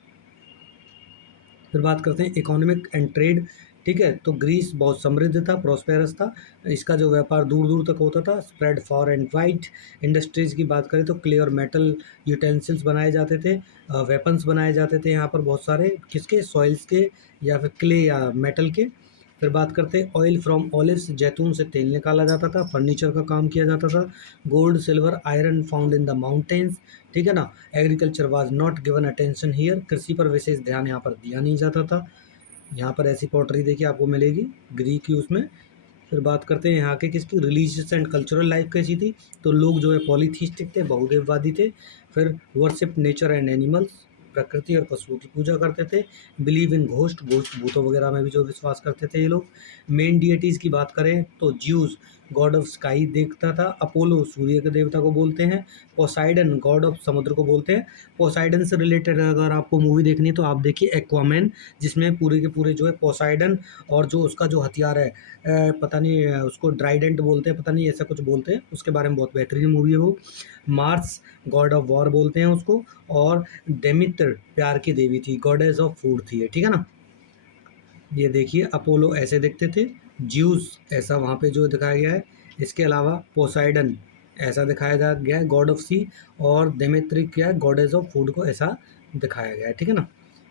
फिर बात करते हैं इकोनॉमिक एंड ट्रेड। ठीक है, तो ग्रीस बहुत समृद्ध था, प्रॉस्पेरस था। इसका जो व्यापार दूर दूर तक होता था। Spread for and wide. Industries की बात करें तो क्ले और मेटल यूटेंसिल्स बनाए जाते थे, वेपन्स बनाए जाते थे यहाँ पर बहुत सारे, किसके, सॉइल्स के या फिर क्ले या मेटल के। फिर बात करते हैं ऑयल फ्रॉम ऑलिव्स, जैतून से तेल निकाला जाता था। फर्नीचर का काम किया जाता था। Gold, silver, iron found in the mountains. ठीक है ना, agriculture was not given attention here, कृषि पर विशेष ध्यान यहाँ पर दिया नहीं जाता था। यहाँ पर ऐसी पॉटरी देखिए आपको मिलेगी ग्रीक यूज में। फिर बात करते हैं यहाँ के किसकी, रिलीजियस एंड कल्चरल लाइफ कैसी थी, तो लोग जो है पॉलीथीस्टिक थे, बहुदेववादी थे। फिर वर्शिप नेचर एंड एनिमल्स, प्रकृति और पशुओं की पूजा करते थे। बिलीव इन घोस्ट भूतों वगैरह में भी जो विश्वास करते थे ये लोग। मेन डिएटीज़ की बात करें तो ज्यूज गॉड ऑफ स्काई देखता था। अपोलो सूर्य के देवता को बोलते हैं। पोसाइडन गॉड ऑफ समुद्र को बोलते हैं। पोसाइडन से रिलेटेड अगर आपको मूवी देखनी है तो आप देखिए एक्वामैन, जिसमें पूरे के पूरे जो है पोसाइडन और जो उसका जो हथियार है, पता नहीं उसको ड्राइडेंट बोलते हैं, पता नहीं ऐसा कुछ बोलते हैं, उसके बारे में बहुत बेहतरीन मूवी है वो। मार्स गॉड ऑफ वॉर बोलते हैं उसको। और डेमित्र प्यार की देवी थी, गॉडेस ऑफ फूड थी ये, ठीक है ना। ये देखिए अपोलो ऐसे दिखते थे, ज्यूस ऐसा वहाँ पे जो दिखाया गया है। इसके अलावा पोसाइडन ऐसा दिखाया जा गया है, गॉड ऑफ सी। और देमेत्री क्या है, गॉडेस ऑफ फूड को ऐसा दिखाया गया है, ठीक है ना।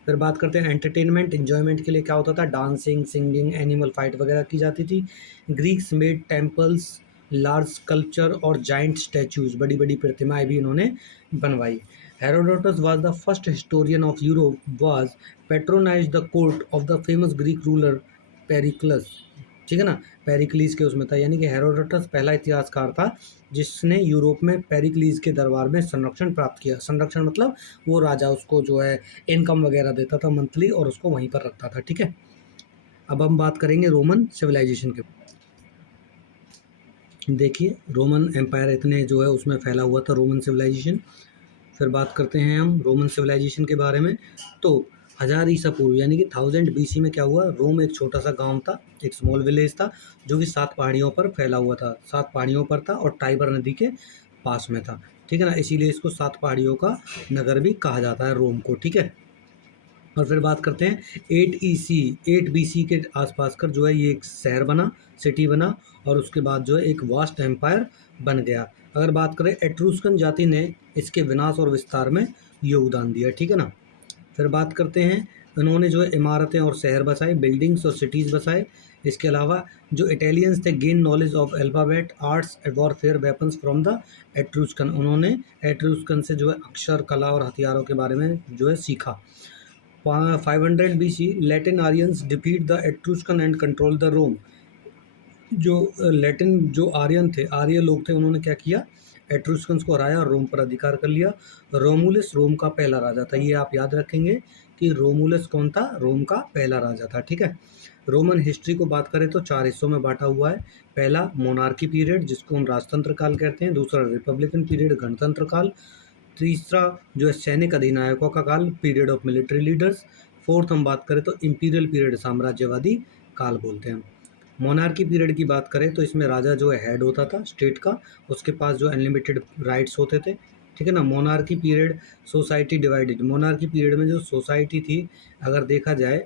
फिर बात करते हैं एंटरटेनमेंट, इंजॉयमेंट के लिए क्या होता था, डांसिंग, सिंगिंग, एनिमल फाइट वगैरह की जाती थी। Greeks made temples, large sculpture और जाइंट स्टैचूज, बड़ी बड़ी प्रतिमाएं भी इन्होंने बनवाई। Herodotus was the first historian of Europe, was patronize the court of the famous Greek ruler Pericles, ठीक है ना। पेरिक्लीस के उसमें था, यानी कि हेरोडोटस पहला इतिहासकार था जिसने यूरोप में पेरिक्लीस के दरबार में संरक्षण प्राप्त किया। संरक्षण मतलब वो राजा उसको जो है इनकम वगैरह देता था मंथली और उसको वहीं पर रखता था, ठीक है। अब हम बात करेंगे रोमन सिविलाइजेशन के। देखिए रोमन एम्पायर इतने जो है उसमें फैला हुआ था रोमन सिविलाइजेशन। फिर बात करते हैं हम रोमन सिविलाइजेशन के बारे में। तो 1000 ईसा पूर्व यानी कि 1000 BC में क्या हुआ, रोम एक छोटा सा गांव था, एक स्मॉल विलेज था जो कि 7 पहाड़ियों पर फैला हुआ था, 7 पहाड़ियों पर था और टाइबर नदी के पास में था, ठीक है ना। इसीलिए इसको 7 पहाड़ियों का नगर भी कहा जाता है रोम को, ठीक है। और फिर बात करते हैं 8 BC के आसपास कर जो है ये एक शहर बना, सिटी बना, और उसके बाद जो है एक वास्ट एम्पायर बन गया। अगर बात करें एट्रूस्कन जाति ने इसके विनाश और विस्तार में योगदान दिया, ठीक है ना। फिर बात करते हैं इन्होंने जो है इमारतें और शहर बसाए, बिल्डिंग्स और सिटीज़ बसाए। इसके अलावा जो इटालियंस थे gain knowledge of alphabet, arts, warfare, weapons from the Etruscan, उन्होंने एट्रूस्कन से जो है अक्षर, कला और हथियारों के बारे में जो है सीखा। 500 BC Latin Aryans defeat the Etruscan and control the Rome. जो लैटिन जो आर्यन थे, आर्य लोग थे, उन्होंने क्या किया, एट्रूस्कन्स को हराया और रोम पर अधिकार कर लिया। रोमुलस रोम का पहला राजा था, ये आप याद रखेंगे कि रोमुलस कौन था, रोम का पहला राजा था, ठीक है। रोमन हिस्ट्री को बात करें तो 4 हिस्सों में बांटा हुआ है। पहला मोनार्की पीरियड जिसको हम राजतंत्र काल कहते हैं, दूसरा रिपब्लिकन पीरियड गणतंत्र काल, तीसरा जो है सैनिक अधिनायकों का काल, period of military leaders, fourth हम बात करें तो इंपीरियल पीरियड साम्राज्यवादी काल बोलते हैं। मोनार्की पीरियड की बात करें तो इसमें राजा जो है हेड होता था स्टेट का, उसके पास जो अनलिमिटेड राइट्स होते थे, ठीक है ना। Monarchy period society divided, monarchy period में जो सोसाइटी थी अगर देखा जाए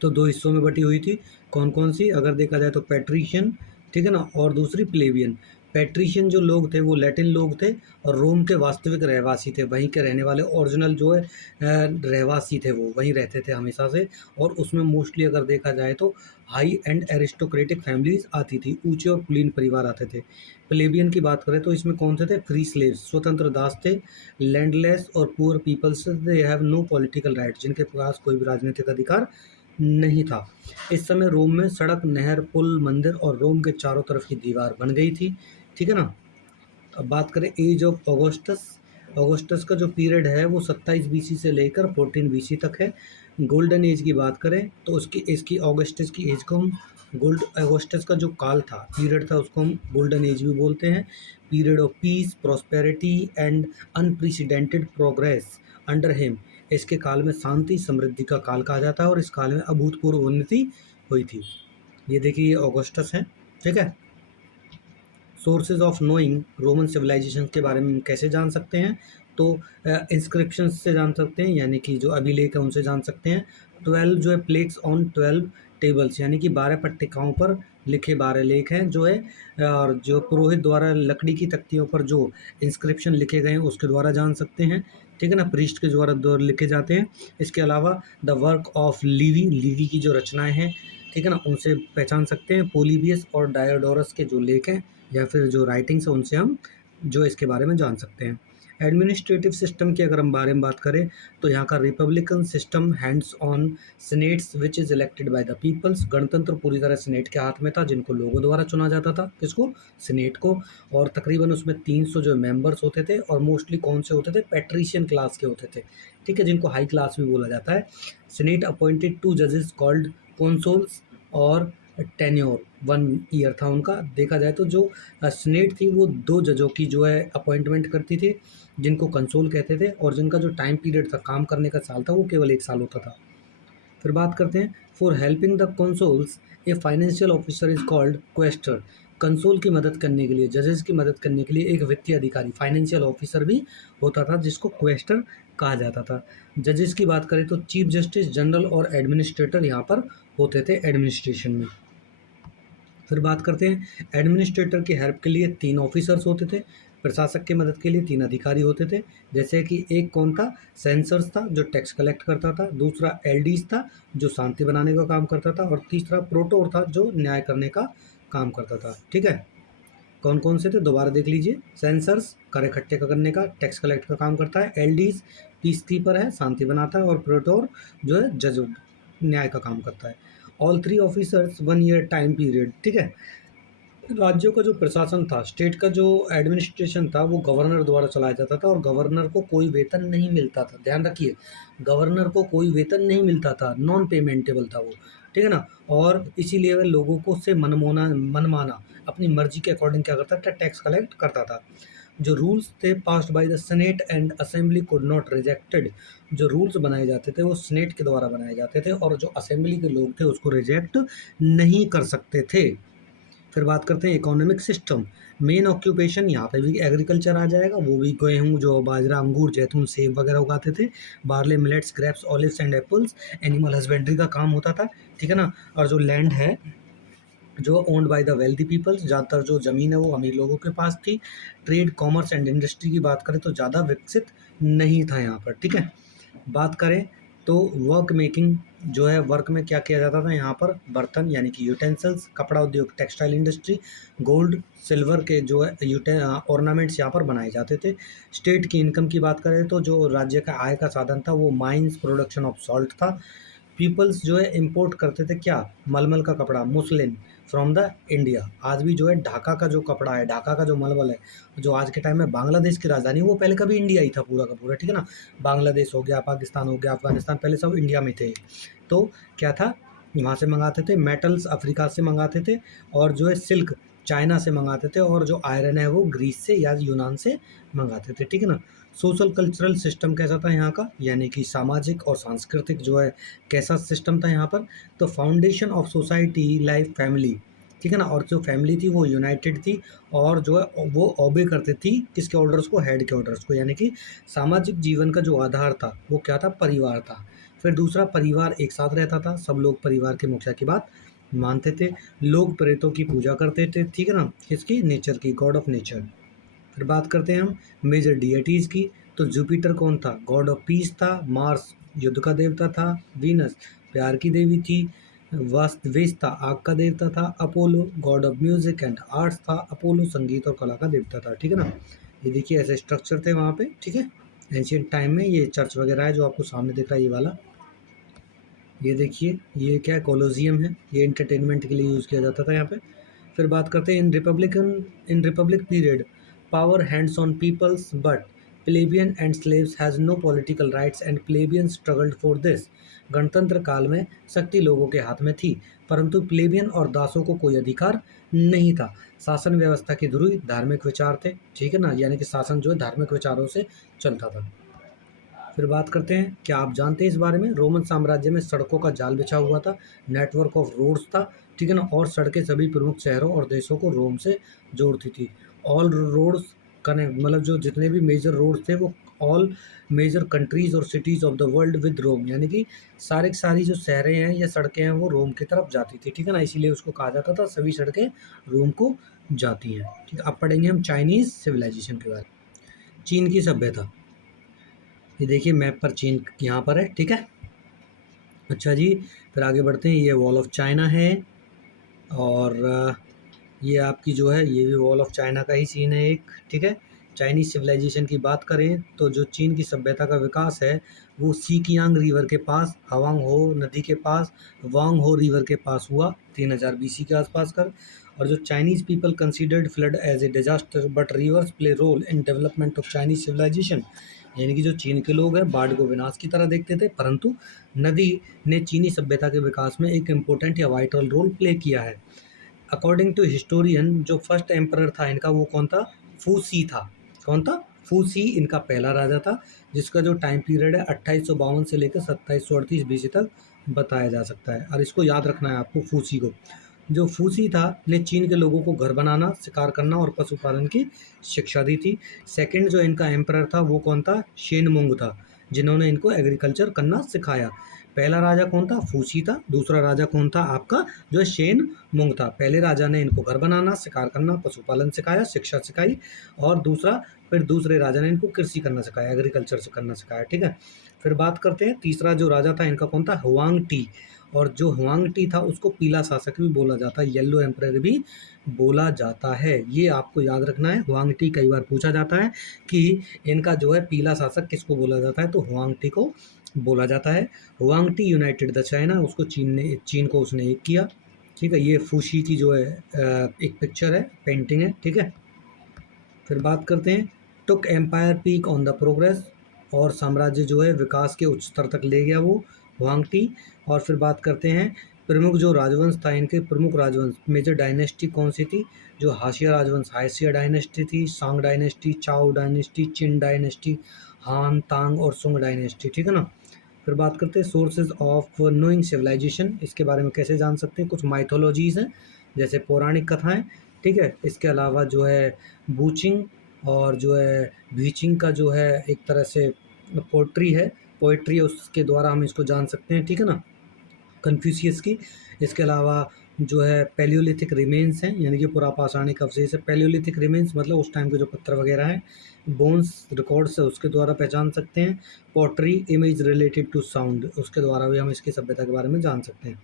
तो 2 हिस्सों में बटी हुई थी। कौन कौन सी, अगर देखा जाए तो पैट्रिशियन, ठीक है ना, और दूसरी प्लेबियन। पैट्रिशियन जो लोग थे वो लैटिन लोग थे और रोम के वास्तविक रहवासी थे, वहीं के रहने वाले ओरिजिनल जो है रहवासी थे, वो वहीं रहते थे हमेशा से। और उसमें मोस्टली अगर देखा जाए तो हाई एंड एरिस्टोक्रेटिक फैमिलीज आती थी, ऊंचे और कुलीन परिवार आते थे। प्लेबियन की बात करें तो इसमें कौन से थे, फ्री स्लेव्स, स्वतंत्र दास थे, लैंडलेस और poor peoples, they have no political right, जिनके पास कोई भी राजनीतिक अधिकार नहीं था। इस समय रोम में सड़क, नहर, पुल, मंदिर और रोम के चारों तरफ की दीवार बन गई थी, ठीक है ना। अब बात करें एज ऑफ ऑगस्टस, ऑगस्टस का जो पीरियड है वो 27 BC से लेकर 14 BC तक है। गोल्डन एज की बात करें तो उसकी इसकी ऑगस्टस की एज को हम गोल्ड, ऑगस्टस का जो काल था, पीरियड था, उसको हम गोल्डन एज भी बोलते हैं। Period of peace, prosperity and unprecedented progress under him, इसके काल में शांति समृद्धि का काल कहा जाता है और इस काल में अभूतपूर्व उन्नति हुई थी। ये देखिए ये ऑगस्टस है, ठीक है। Sources of knowing Roman civilisation के बारे में हम कैसे जान सकते हैं, तो इंस्क्रिप्शन से जान सकते हैं, यानी कि जो अभिलेख है उनसे जान सकते हैं। 12 जो है प्लेक्स ऑन 12 टेबल्स, यानी कि 12 पट्टिकाओं पर लिखे 12 लेख हैं जो है, और जो पुरोहित द्वारा लकड़ी की तख्तियों पर जो इंस्क्रिप्शन लिखे गए हैं उसके द्वारा जान सकते हैं, ठीक है ना, प्रीस्ट के द्वारा लिखे जाते हैं। इसके अलावा the work of Levi, Levi की जो रचनाएं हैं, ठीक है ना, उनसे पहचान सकते हैं। पोलिबियस और डायोडोरस के जो लेख हैं या फिर जो राइटिंग्स है उनसे हम जो इसके बारे में जान सकते हैं। एडमिनिस्ट्रेटिव सिस्टम की अगर हम बारे में बात करें तो यहाँ का republican system, hands on senates which is elected by the peoples, गणतंत्र पूरी तरह सीनेट के हाथ में था जिनको लोगों द्वारा चुना जाता था, किसको, सीनेट को। और तकरीबन उसमें 300 जो मेंबर्स होते थे और मोस्टली कौन से होते थे, पैट्रिशियन क्लास के होते थे, ठीक है, जिनको हाई क्लास भी बोला जाता है। सीनेट अपॉइंटेड 2 जजेस कॉल्ड कॉन्सोल्स और टेन्योर 1 ईयर था उनका। देखा जाए तो जो सीनेट थी वो 2 जजों की जो है अपॉइंटमेंट करती थी, जिनको कंसोल कहते थे, और जिनका जो टाइम पीरियड था काम करने का साल था वो केवल 1 साल होता था। फिर बात करते हैं for helping the consoles a financial officer is called quester. Console की मदद करने के लिए, जजेस की मदद करने के लिए एक वित्तीय अधिकारी, फाइनेंशियल ऑफिसर भी होता था, जिसको क्वेस्टर कहा जाता था। जजेस की बात करें तो चीफ जस्टिस, जनरल और एडमिनिस्ट्रेटर यहाँ पर होते थे एडमिनिस्ट्रेशन में। फिर बात करते हैं एडमिनिस्ट्रेटर की हेल्प के लिए 3 ऑफिसर्स होते थे, प्रशासक की मदद के लिए 3 अधिकारी होते थे। जैसे कि एक कौन था, सेंसर्स था जो टैक्स कलेक्ट करता था, दूसरा एलडीज था जो शांति बनाने का काम करता था, और तीसरा प्रोटोर था जो न्याय करने का काम करता था। ठीक है, कौन कौन से थे दोबारा देख लीजिए। सेंसर्स कर इकट्ठे करने का, टैक्स कलेक्ट का काम करता है, एलडीज पीस कीपर है, शांति बनाता है, और प्रोटोर जो है जज न्याय का काम करता है। All 3 officers 1 year time period. ठीक है, राज्यों का जो प्रशासन था, स्टेट का जो एडमिनिस्ट्रेशन था, वो गवर्नर द्वारा चलाया जाता था, और गवर्नर को कोई वेतन नहीं मिलता था। ध्यान रखिए, गवर्नर को कोई वेतन नहीं मिलता था, नॉन पेमेंटेबल था वो। ठीक है ना, और इसीलिए वह लोगों को से मनमाना अपनी मर्जी के अकॉर्डिंग क्या करता था, टैक्स कलेक्ट करता था। जो रूल्स थे passed by the senate and assembly could not rejected. जो रूल्स बनाए जाते थे वो सेनेट के द्वारा बनाए जाते थे, और जो असेंबली के लोग थे उसको रिजेक्ट नहीं कर सकते थे। फिर बात करते हैं इकोनॉमिक सिस्टम। मेन ऑक्यूपेशन यहाँ पे भी एग्रीकल्चर आ जाएगा, वो भी गेहूँ, जो बाजरा, अंगूर, जैतून, सेब वगैरह उगाते थे। Barley, millets, grapes, olives and apples. Animal husbandry का काम होता था। ठीक है ना, और जो लैंड है जो owned by the wealthy peoples, ज़्यादातर जो ज़मीन है वो अमीर लोगों के पास थी। ट्रेड, कॉमर्स एंड इंडस्ट्री की बात करें तो ज़्यादा विकसित नहीं था यहाँ पर। ठीक है, बात करें तो वर्क मेकिंग जो है, वर्क में क्या किया जाता था यहाँ पर, बर्तन यानी कि यूटेंसिल्स, कपड़ा उद्योग, टेक्सटाइल इंडस्ट्री, गोल्ड सिल्वर के जो है ऑर्नामेंट्स यहाँ पर बनाए जाते थे। स्टेट की इनकम की बात करें तो जो राज्य का आय का साधन था वो माइंस, प्रोडक्शन ऑफ सॉल्ट था। पीपल्स जो है इंपोर्ट करते थे क्या, मलमल का कपड़ा, मुस्लिन, फ्रॉम द इंडिया। आज भी जो है ढाका का जो कपड़ा है, ढाका का जो मलमल है, जो आज के टाइम में बांग्लादेश की राजधानी है, वो पहले कभी इंडिया ही था पूरा का पूरा। ठीक है ना, बांग्लादेश हो गया, पाकिस्तान हो गया, अफगानिस्तान, पहले सब इंडिया में थे। तो क्या था, वहाँ से मंगाते थे, मेटल्स अफ्रीका से मंगाते थे, और जो है सिल्क चाइना से मंगाते थे, और जो आयरन है वो ग्रीस से या यूनान से मंगाते थे। ठीक है ना, सोशल कल्चरल सिस्टम कैसा था यहाँ का, यानी कि सामाजिक और सांस्कृतिक जो है कैसा सिस्टम था यहाँ पर, तो foundation of society life family. ठीक है ना, और जो फैमिली थी वो यूनाइटेड थी, और जो है वो ओबे करती थी किसके ऑर्डर्स को, हेड के ऑर्डर्स को। यानी कि सामाजिक जीवन का जो आधार था वो क्या था, परिवार था। फिर दूसरा, परिवार एक साथ रहता था, सब लोग परिवार के मुखिया की बात मानते थे। लोग प्रेतों की पूजा करते थे। ठीक है ना, किसकी, नेचर की, गॉड ऑफ नेचर। फिर बात करते हैं हम मेजर डिएटीज़ की। तो जुपिटर कौन था, गॉड ऑफ पीस था। मार्स युद्ध का देवता था। वीनस प्यार की देवी थी। वेस्ता आग का देवता था। Apollo God of music and arts था। अपोलो संगीत और कला का देवता था। ठीक है ना, ये देखिए ऐसे स्ट्रक्चर थे वहाँ पे। ठीक है, एंशियंट टाइम में ये चर्च वगैरह है जो आपको सामने दिख रहा है, ये वाला। ये देखिए ये क्या है, कोलोजियम है, ये इंटरटेनमेंट के लिए यूज़ किया जाता था यहाँ पे। फिर बात करते हैं in republic period power hands on peoples but plebeian and slaves has no political rights and plebeian struggled for this. गणतंत्र काल में शक्ति लोगों के हाथ में थी, परंतु प्लेबियन और दासों को कोई अधिकार नहीं था। शासन व्यवस्था की ध्रुव धार्मिक विचार थे। ठीक है ना, यानी कि शासन जो है धार्मिक विचारों से चलता था। फिर बात करते हैं, क्या आप जानते हैं इस बारे में, रोमन साम्राज्य में सड़कों का जाल बिछा हुआ था, नेटवर्क ऑफ रोड्स था। ठीक है ना, और सड़कें सभी प्रमुख शहरों और देशों को रोम से जोड़ती थी। ऑल रोड्स कनेक्ट, मतलब जो जितने भी मेजर रोड्स थे वो ऑल मेजर कंट्रीज और cities of the world with Rome, यानी कि सारी सारी जो शहरें हैं या सड़कें हैं वो रोम की तरफ जाती थी। ठीक है ना, इसीलिए उसको कहा जाता था सभी सड़कें रोम को जाती हैं। ठीक है, अब पढ़ेंगे हम चाइनीज़ सिविलाइजेशन के बारे में। चीन की सभ्यता, ये देखिए मैप पर चीन यहाँ पर है। ठीक है, अच्छा जी, फिर आगे बढ़ते हैं। ये वॉल ऑफ चाइना है, और ये आपकी जो है ये भी वॉल ऑफ चाइना का ही सीन है एक। ठीक है, चाइनीज सिविलाइजेशन की बात करें तो जो चीन की सभ्यता का विकास है वो सीकियांग रिवर के पास, हवांग हो नदी के पास, वांग हो रिवर के पास हुआ 3000 BC के आसपास कर। और जो Chinese people considered flood as a disaster but rivers play role in development of Chinese civilisation, यानी कि जो चीन के लोग हैं बाढ़ को विनाश की तरह देखते थे, परंतु नदी ने चीनी सभ्यता के विकास में एक इम्पोर्टेंट या वाइटल रोल प्ले किया है। अकॉर्डिंग टू हिस्टोरियन जो फर्स्ट एम्परर था इनका वो कौन था? फूसी था। कौन था? फूसी इनका पहला राजा था, जिसका जो टाइम पीरियड है 2852 से लेकर 2738 बीसी तक बताया जा सकता है। और इसको याद रखना है आपको, फूसी को। जो फूसी था ने चीन के लोगों को घर बनाना, शिकार करना और पशुपालन की शिक्षा दी थी। सेकंड जो इनका एम्परर था वो कौन था? शेनमुंग था, जिन्होंने इनको एग्रीकल्चर करना सिखाया। पहला राजा कौन था? फूसी था। दूसरा राजा कौन था आपका? जो शेनमुंग था। पहले राजा ने इनको घर बनाना, शिकार करना, पशुपालन सिखाया, शिक्षा सिखाई। और फिर दूसरे राजा ने इनको कृषि करना सिखाया, एग्रीकल्चर से करना सिखाया। ठीक है। फिर बात करते हैं तीसरा जो राजा था इनका कौन था? Huang T. और जो हुआंग टी था उसको पीला शासक भी बोला जाता है, येलो एम्परर भी बोला जाता है। ये आपको याद रखना है। हुआंग टी कई बार पूछा जाता है कि इनका जो है पीला शासक किसको बोला जाता है, तो हुआंग टी को बोला जाता है। Huang T United the China, उसको चीन को उसने एक किया। ठीक है। ये फूशी की जो है एक पिक्चर है, पेंटिंग है। ठीक है। फिर बात करते हैं took empire peak on the progress, और साम्राज्य जो है विकास के उच्च स्तर तक ले गया वो हुआंग टी। और फिर बात करते हैं प्रमुख जो राजवंश था, इनके प्रमुख राजवंश मेजर डायनेस्टी कौन सी थी? जो हाशिया राजवंश, हाशिया डायनेस्टी थी, सांग डायनेस्टी, चाओ डायनेस्टी, चिन डायनेस्टी, हान, तांग और सुंग डायनेस्टी। ठीक है ना। फिर बात करते हैं सोर्सेज ऑफ नोइंग सिविलाइजेशन, इसके बारे में कैसे जान सकते हैं? कुछ माइथोलॉजीज हैं, जैसे पौराणिक कथाएं। ठीक है। इसके अलावा जो है बूचिंग और जो है बीचिंग का जो है एक तरह से पोट्री है, पोइट्री, उसके द्वारा हम इसको जान सकते हैं। ठीक है ना, कन्फ्यूशियस की। इसके अलावा जो है पैलियोलिथिक रिमेन्स हैं, यानी कि पुरापाषाणिक अवशेष है। पैलियोलिथिक रिमेन्स मतलब उस टाइम के जो पत्थर वगैरह हैं। बोन्स रिकॉर्ड्स है, उसके द्वारा पहचान सकते हैं। Pottery image related to sound, उसके द्वारा भी हम इसकी सभ्यता के बारे में जान सकते हैं।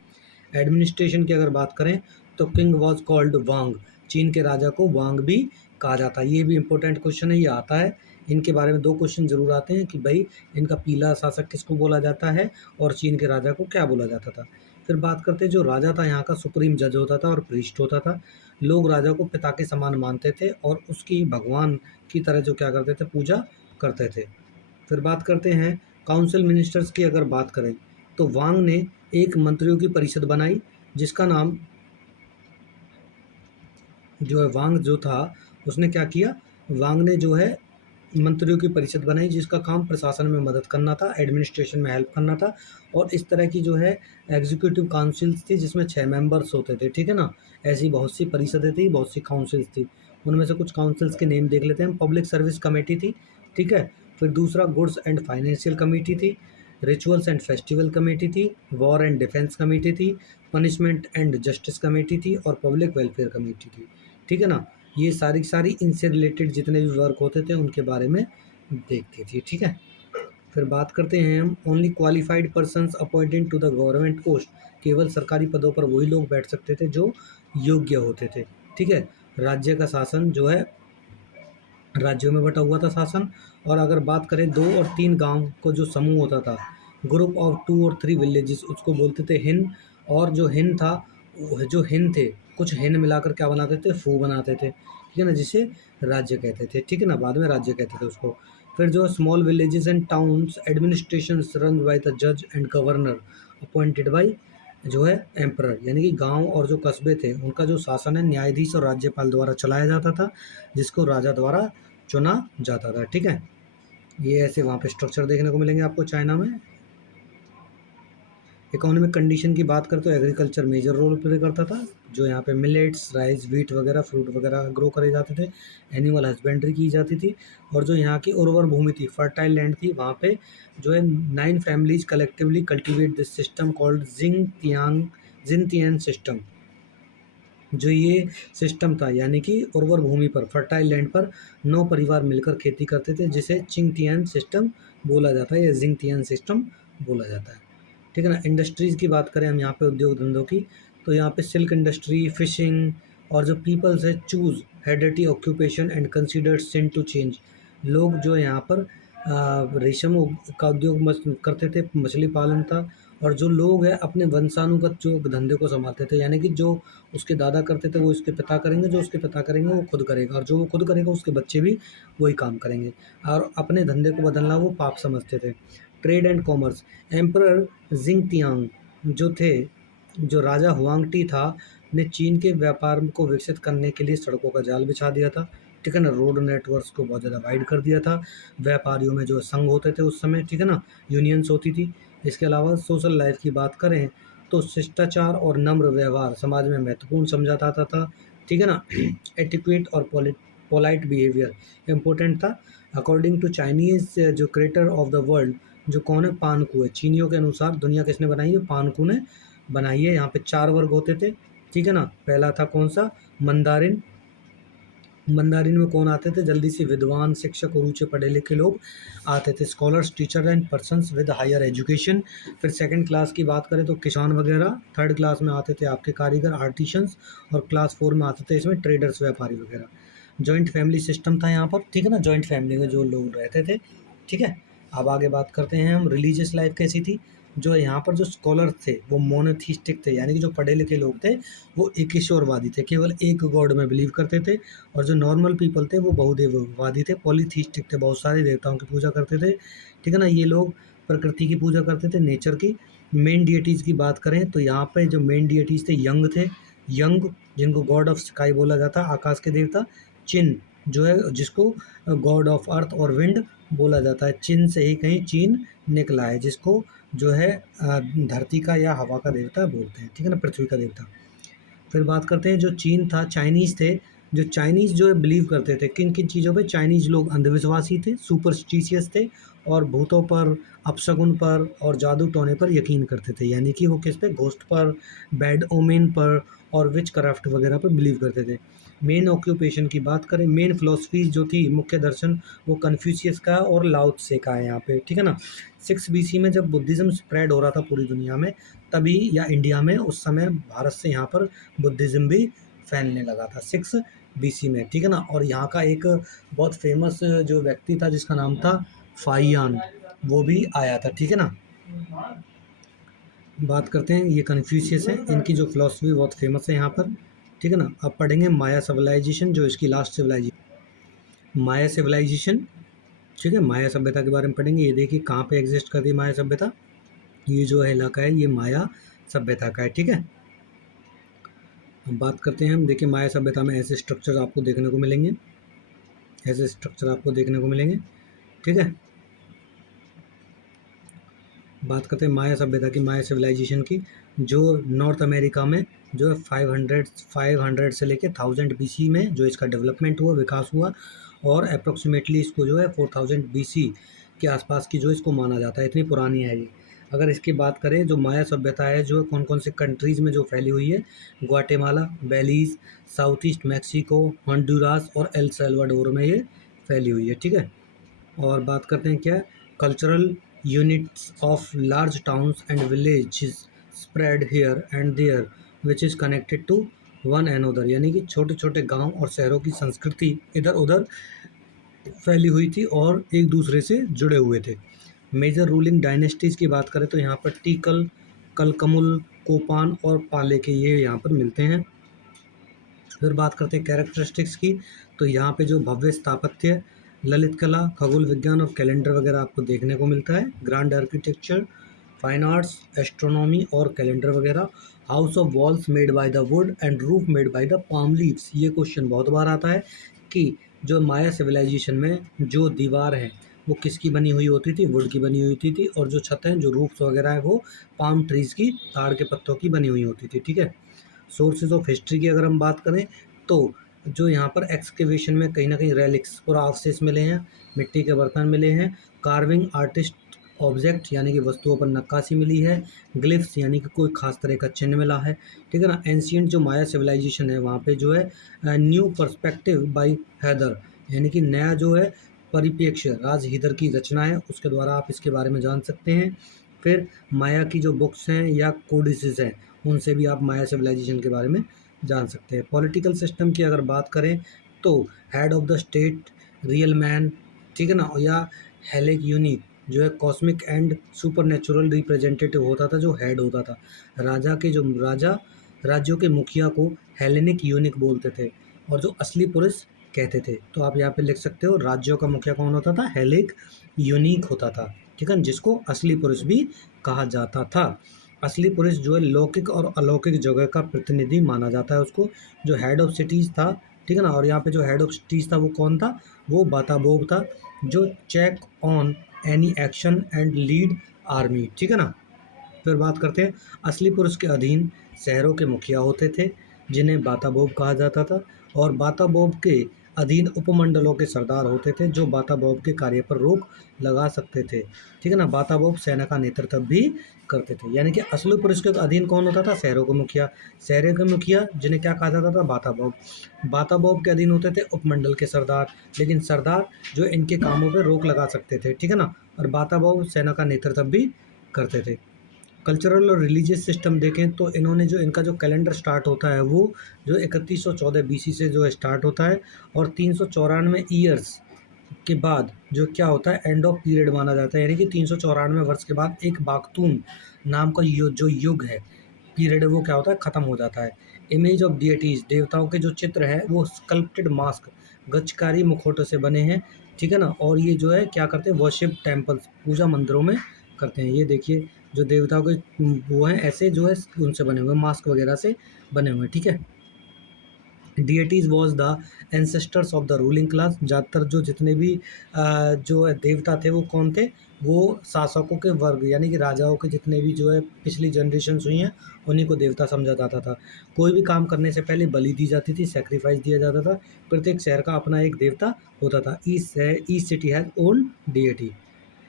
एडमिनिस्ट्रेशन की अगर बात करें तो किंग वॉज कॉल्ड वांग, चीन के राजा को वांग भी कहा जाता है। ये भी इंपॉर्टेंट क्वेश्चन है, ये आता है। इनके बारे में 2 क्वेश्चन ज़रूर आते हैं कि भाई इनका पीला शासक किसको बोला जाता है और चीन के राजा को क्या बोला जाता था। फिर बात करते हैं जो राजा था यहाँ का सुप्रीम जज होता था और प्रीस्ट होता था। लोग राजा को पिता के समान मानते थे और उसकी भगवान की तरह जो क्या करते थे, पूजा करते थे। फिर बात करते हैं काउंसिल मिनिस्टर्स की अगर बात करें तो वांग ने एक मंत्रियों की परिषद बनाई, जिसका नाम जो है वांग जो था उसने क्या किया, वांग ने जो है मंत्रियों की परिषद बनाई, जिसका काम प्रशासन में मदद करना था, एडमिनिस्ट्रेशन में हेल्प करना था। और इस तरह की जो है एग्जीक्यूटिव काउंसिल्स थी जिसमें 6 मेंबर्स होते थे। ठीक है ना। ऐसी बहुत सी परिषदें थी, बहुत सी काउंसिल्स थी। उनमें से कुछ काउंसिल्स के नेम देख लेते हैं हम। पब्लिक सर्विस कमेटी थी। ठीक है। फिर दूसरा गुड्स एंड फाइनेंशियल कमेटी थी। रिचुअल्स एंड फेस्टिवल कमेटी थी। वॉर एंड डिफेंस कमेटी थी। पनिशमेंट एंड जस्टिस कमेटी थी और पब्लिक वेलफेयर कमेटी थी। ठीक है ना। ये सारी सारी इनसे रिलेटेड जितने भी वर्क होते थे उनके बारे में देखती थी। ठीक है। फिर बात करते हैं हम only qualified persons appointed to the government post, केवल सरकारी पदों पर वही लोग बैठ सकते थे जो योग्य होते थे। ठीक है। राज्य का शासन जो है राज्यों में बटा हुआ था शासन। और अगर बात करें 2 और 3 गांव को जो समूह होता था, ग्रुप ऑफ 2 और 3 विलेजेस, उसको बोलते थे हिन। और जो हिन था, जो हिन थे, कुछ हिन मिलाकर क्या बनाते थे, फू बनाते थे। ठीक है ना, जिसे राज्य कहते थे। ठीक है ना, बाद में राज्य कहते थे उसको। फिर जो small villages and towns administration run by the जज एंड गवर्नर अपॉइंटेड बाय जो है एम्परर, यानी कि गांव और जो कस्बे थे उनका जो शासन है न्यायाधीश और राज्यपाल द्वारा चलाया जाता था, जिसको राजा द्वारा चुना जाता था। ठीक है। ये ऐसे वहाँ पे स्ट्रक्चर देखने को मिलेंगे आपको चाइना में। इकोनॉमिक कंडीशन की बात करें तो एग्रीकल्चर मेजर रोल प्ले करता था। जो यहाँ पे मिलेट्स, राइस, व्हीट वगैरह, फ्रूट वगैरह ग्रो करे जाते थे। एनिमल हस्बेंड्री की जाती थी। और जो यहाँ की उर्वर भूमि थी, फर्टाइल लैंड थी, वहाँ पे जो है 9 families collectively cultivate this system called jingtian system. जो ये सिस्टम था, यानी कि उर्वर भूमि पर, फर्टाइल लैंड पर 9 परिवार मिलकर खेती करते थे, जिसे चिंगतियान सिस्टम बोला जाता है या जिंगतियान सिस्टम बोला जाता है। ठीक है ना। इंडस्ट्रीज़ की बात करें हम यहाँ पे, उद्योग धंधों की, तो यहाँ पे सिल्क इंडस्ट्री, फिशिंग, और जो पीपल्स है choose heredity occupation and considered sent to change. लोग जो है यहाँ पर रेशम का उद्योग करते थे, मछली पालन था और जो लोग हैं अपने वंशानुगत जो धंधे को संभालते थे, यानी कि जो उसके दादा करते थे वो उसके पिता करेंगे, जो उसके पिता करेंगे वो खुद करेगा, और जो वो खुद करेगा उसके बच्चे भी वही काम करेंगे, और अपने धंधे को बदलना वो पाप समझते थे। ट्रेड एंड कॉमर्स, एम्परर जिंग तियांग जो थे, जो राजा हुआंग टी था, ने चीन के व्यापार को विकसित करने के लिए सड़कों का जाल बिछा दिया था, ठीक है ना, रोड नेटवर्क्स को बहुत ज़्यादा वाइड कर दिया था, व्यापारियों में जो संघ होते थे उस समय, ठीक है ना, यूनियंस होती थी। इसके अलावा सोशल लाइफ की बात करें तो शिष्टाचार और नम्र व्यवहार समाज में महत्वपूर्ण समझा जाता था, ठीक है ना। एटिक्वेट और पोलाइट बिहेवियर इम्पोर्टेंट था। अकॉर्डिंग टू चाइनीज जो क्रिएटर ऑफ द वर्ल्ड, जो कौन है, पानकू है। चीनियों के अनुसार दुनिया किसने बनाई है, पानकू ने बनाई है। यहाँ पे 4 वर्ग होते थे, ठीक है ना। पहला था कौन सा, मंदारिन। मंदारिन में कौन आते थे, जल्दी से विद्वान, शिक्षक और ऊंचे पढ़े लिखे लोग आते थे, scholars, teacher and persons with higher education. फिर सेकंड क्लास की बात करें तो किसान वगैरह। थर्ड क्लास में आते थे आपके कारीगर, आर्टिशंस। और क्लास 4 में आते थे इसमें ट्रेडर्स, व्यापारी वगैरह। जॉइंट फैमिली सिस्टम था यहाँ पर, ठीक है ना, जॉइंट फैमिली में जो लोग रहते थे, ठीक है। अब आगे बात करते हैं हम, रिलीजियस लाइफ कैसी थी। जो यहाँ पर जो स्कॉलर थे वो मोनोथिस्टिक थे, यानी कि जो पढ़े लिखे लोग थे वो एकेश्वरवादी थे, केवल एक गॉड में बिलीव करते थे। और जो नॉर्मल पीपल थे वो बहुदेववादी थे, पॉलीथीस्टिक थे, बहुत सारे देवताओं की पूजा करते थे, ठीक है ना। ये लोग प्रकृति की पूजा करते थे, नेचर की। मेन डिएटीज़ की बात करें तो यहाँ पे जो मेन डिएटीज़ थे, यंग थे, यंग, जिनको गॉड ऑफ स्काई बोला जाता, आकाश के देवता। चिन जो है, जिसको गॉड ऑफ अर्थ और विंड बोला जाता है, चिन से ही कहीं चीन निकला है, जिसको जो है धरती का या हवा का देवता बोलते हैं, ठीक है ना, पृथ्वी का देवता। फिर बात करते हैं जो चीन था, चाइनीज़ थे। जो चाइनीज़ जो है बिलीव करते थे किन किन चीज़ों पे, चाइनीज़ लोग अंधविश्वासी थे, सुपरस्टिशियस थे, और भूतों पर, अपशगुन पर और जादू टोने पर यकीन करते थे, यानी कि वो किस पे, घोस्ट पर, बैड ओमेन पर और विच क्राफ्ट वगैरह पर बिलीव करते थे। मेन ऑक्यूपेशन की बात करें, मेन फिलोसफी जो थी, मुख्य दर्शन, वो कन्फ्यूशियस का और लाओ त्से का है यहाँ पे, ठीक है ना। 6 BC में जब बुद्धिज़्म स्प्रेड हो रहा था पूरी दुनिया में, तभी, या इंडिया में उस समय, भारत से यहाँ पर बुद्धिज़्म भी फैलने लगा था 6 BC में, ठीक है ना। और यहाँ का एक बहुत फेमस जो व्यक्ति था जिसका नाम था फाहियान, वो भी आया था, ठीक है ना। बात करते हैं, ये कन्फ्यूशियस है, इनकी जो फिलॉसफी बहुत फेमस है यहाँ पर, ठीक है ना। अब पढ़ेंगे माया सिविलाइजेशन, जो इसकी लास्ट सिविलाइजेशन, माया सिविलाइजेशन, ठीक है। माया सभ्यता के बारे में पढ़ेंगे। ये देखिए कहाँ पे एग्जिस्ट करती है माया सभ्यता, ये जो है इलाका है ये माया सभ्यता का है, ठीक है। अब बात करते हैं हम, देखिए माया सभ्यता में ऐसे स्ट्रक्चर आपको देखने को मिलेंगे, ऐसे स्ट्रक्चर आपको देखने को मिलेंगे, ठीक है। बात करते हैं माया सभ्यता की, माया सिविलाइजेशन की, जो नॉर्थ अमेरिका में जो है 500 से लेके 1000 BC में जो इसका डेवलपमेंट हुआ, विकास हुआ, और अप्रोक्सीमेटली इसको जो है 4000 BC के आसपास की जो इसको माना जाता है, इतनी पुरानी है ये। अगर इसकी बात करें, जो माया सभ्यता है जो कौन कौन से कंट्रीज़ में जो फैली हुई है, Guatemala, Belize, south east Mexico, Honduras और एल सल्वाडोर में ये फैली हुई है, ठीक है। और बात करते हैं क्या, cultural units of large towns and villages spread here and there which is connected to one another, यानी कि छोटे छोटे गांव और शहरों की संस्कृति इधर उधर फैली हुई थी और एक दूसरे से जुड़े हुए थे। मेजर रूलिंग डायनेस्टीज़ की बात करें तो यहाँ पर टीकल, कलकमुल, कोपान और पाले के ये यहाँ पर मिलते हैं। फिर बात करते हैं कैरेक्टरिस्टिक्स की, तो यहाँ पे जो भव्य स्थापत्य, ललित कला, खगोल विज्ञान और कैलेंडर वगैरह आपको देखने को मिलता है। Grand architecture, fine arts, astronomy और कैलेंडर वगैरह। House of walls made by the wood and roof made by the palm leaves. ये क्वेश्चन बहुत बार आता है कि जो माया सिविलाइजेशन में जो दीवार है वो किसकी बनी हुई होती थी, वुड की बनी हुई होती थी, और जो छत हैं, जो रूफ्स वगैरह है, वो पाम ट्रीज़ की, ताड़ के पत्तों की बनी हुई होती थी, ठीक है। सोर्सेज ऑफ हिस्ट्री की अगर हम बात करें तो जो यहाँ पर एक्सकेवेशन में कहीं ना कहीं रेलिक्स और अवशेष मिले हैं, मिट्टी के बर्तन मिले हैं, कार्विंग आर्टिस्ट ऑब्जेक्ट यानी कि वस्तुओं पर नक्काशी मिली है, ग्लिफ्स यानी कि कोई खास तरह का चिन्ह मिला है, ठीक है ना। एंशियंट जो माया सिविलाइजेशन है वहाँ पे जो है न्यू पर्सपेक्टिव बाय हैदर, यानी कि नया जो है परिप्रेक्ष्य, राज हैदर की रचना है, उसके द्वारा आप इसके बारे में जान सकते हैं। फिर माया की जो बुक्स हैं या कोडिसेस हैं, उनसे भी आप माया सिविलाइजेशन के बारे में जान सकते हैं। पॉलिटिकल सिस्टम की अगर बात करें तो head of the state, real man, ठीक है ना, या हेलेक यूनिक, जो है कॉस्मिक एंड सुपरनेचुरल रिप्रेजेंटेटिव होता था, जो हेड होता था। राजा राज्यों के मुखिया को हेलेनिक यूनिक बोलते थे और जो असली पुरुष कहते थे। तो आप यहाँ पे लिख सकते हो, राज्यों का मुखिया कौन होता था? हेलेनिक यूनिक होता था, ठीक है, जिसको असली पुरुष भी कहा जाता था। असली पुरुष जो है लौकिक और अलौकिक जगह का प्रतिनिधि माना जाता है उसको। जो हेड ऑफ सिटीज था, ठीक है ना, और यहाँ पे जो हेड ऑफ सिटीज था वो कौन था? वो बाताबोब था, जो check on any action and lead army, ठीक है ना। फिर बात करते हैं, असली पुरुष के अधीन शहरों के मुखिया होते थे जिन्हें बाताबोब कहा जाता था, और बाताबोब के अधीन उपमंडलों के सरदार होते थे जो बाताबोब के कार्य पर रोक लगा सकते थे, ठीक है ना। बाताबोब सेना का नेतृत्व भी करते थे, यानी कि असली पुरुष के अधीन कौन होता था? शहरों के मुखिया। शहरों के मुखिया जिन्हें क्या कहा जाता था? बाताबोब। बाताबोब के अधीन होते थे उपमंडल के सरदार, लेकिन सरदार जो इनके कामों पर रोक लगा सकते थे, ठीक है ना। और बाताबोब सेना का नेतृत्व भी करते थे। कल्चरल और रिलीजियस सिस्टम देखें तो इन्होंने जो इनका जो कैलेंडर स्टार्ट होता है वो जो 3114 बीसी से जो है स्टार्ट होता है, और 394 ईयर्स के बाद जो क्या होता है, एंड ऑफ पीरियड माना जाता है, यानी कि 394 वर्ष के बाद एक बागतून नाम का जो युग है, पीरियड है, वो क्या होता है? ख़त्म हो जाता है। इमेज ऑफ डिएटीज, देवताओं के जो चित्र हैं वो स्कल्प्टेड मास्क, गच्छकारी मुखौटों से बने हैं, ठीक है ना। और ये जो है क्या करते हैं? वर्शिप टेम्पल्स, पूजा मंदिरों में करते हैं। ये देखिए जो देवताओं के वो हैं ऐसे जो है उनसे बने हुए, मास्क वगैरह से बने हुए, ठीक है। Deities was the ancestors of the ruling class, ज़्यादातर जो जितने भी जो है देवता थे वो कौन थे? वो शासकों के वर्ग, यानी कि राजाओं के जितने भी जो है पिछली जनरेशन्स हुई हैं उन्हीं को देवता समझा जाता था। कोई भी काम करने से पहले बलि दी जाती थी, सेक्रीफाइस दिया जाता था। प्रत्येक शहर का अपना एक देवता होता था। Each city has own DAT.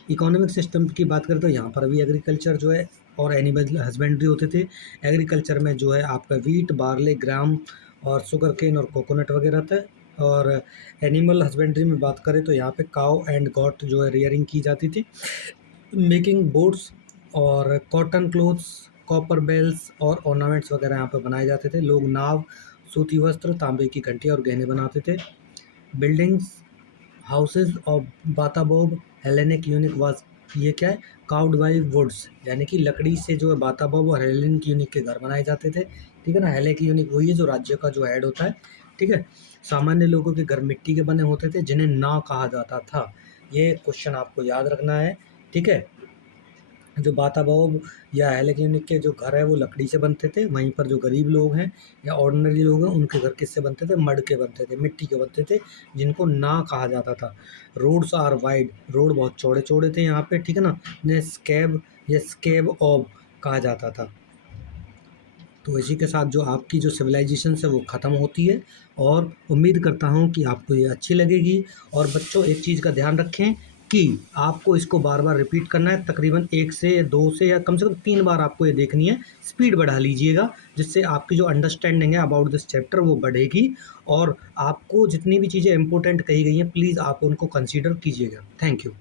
Economic system की बात करें तो यहाँ पर भी एग्रीकल्चर जो है और एनिमल हस्बेंड्री होते थे। एग्रीकल्चर में जो है आपका वीट, बार्ले, ग्राम और शुगर केन और कोकोनट वगैरह था। और एनिमल हस्बेंड्री में बात करें तो यहाँ पे काउ एंड गॉट जो है रियरिंग की जाती थी। मेकिंग बोट्स और कॉटन क्लोथ्स, कॉपर बेल्स और ऑर्नामेंट्स वगैरह यहाँ पर बनाए जाते थे। लोग नाव, सूती वस्त्र, तांबे की घंटी और गहने बनाते थे। बिल्डिंग्स, हाउसेज ऑफ बाताबोब हेलेनिक यूनिक वाज, ये क्या है? काउड बाई वुड्स, यानी कि लकड़ी से जो है बाताबोब और हेलेनिक यूनिक के घर बनाए जाते थे, ठीक है ना। हेलेनिक यूनिक वही है जो राज्य का जो हेड होता है, ठीक है। सामान्य लोगों के घर मिट्टी के बने होते थे जिन्हें ना कहा जाता था। ये क्वेश्चन आपको याद रखना है, ठीक है। जो बाताबोब या हेलेनिक के जो घर है वो लकड़ी से बनते थे, वहीं पर जो गरीब लोग हैं या ऑर्डिनरी लोग हैं उनके घर किससे बनते थे? मड के बनते थे, मिट्टी के बनते थे, जिनको ना कहा जाता था। रोड्स आर वाइड, रोड बहुत चौड़े चौड़े थे यहाँ पे, ठीक है ना। इन्हें स्कैब या स्केब ऑब कहा जाता था। तो इसी के साथ जो आपकी जो सिविलाइजेशन है वो ख़त्म होती है, और उम्मीद करता हूँ कि आपको ये अच्छी लगेगी। और बच्चों एक चीज़ का ध्यान रखें कि आपको इसको बार बार रिपीट करना है, तकरीबन 1 से 2 से या कम से कम 3 बार आपको ये देखनी है। स्पीड बढ़ा लीजिएगा, जिससे आपकी जो अंडरस्टैंडिंग है अबाउट दिस चैप्टर वो बढ़ेगी, और आपको जितनी भी चीज़ें इंपॉर्टेंट कही गई हैं प्लीज़ आप उनको कंसीडर कीजिएगा। Thank you.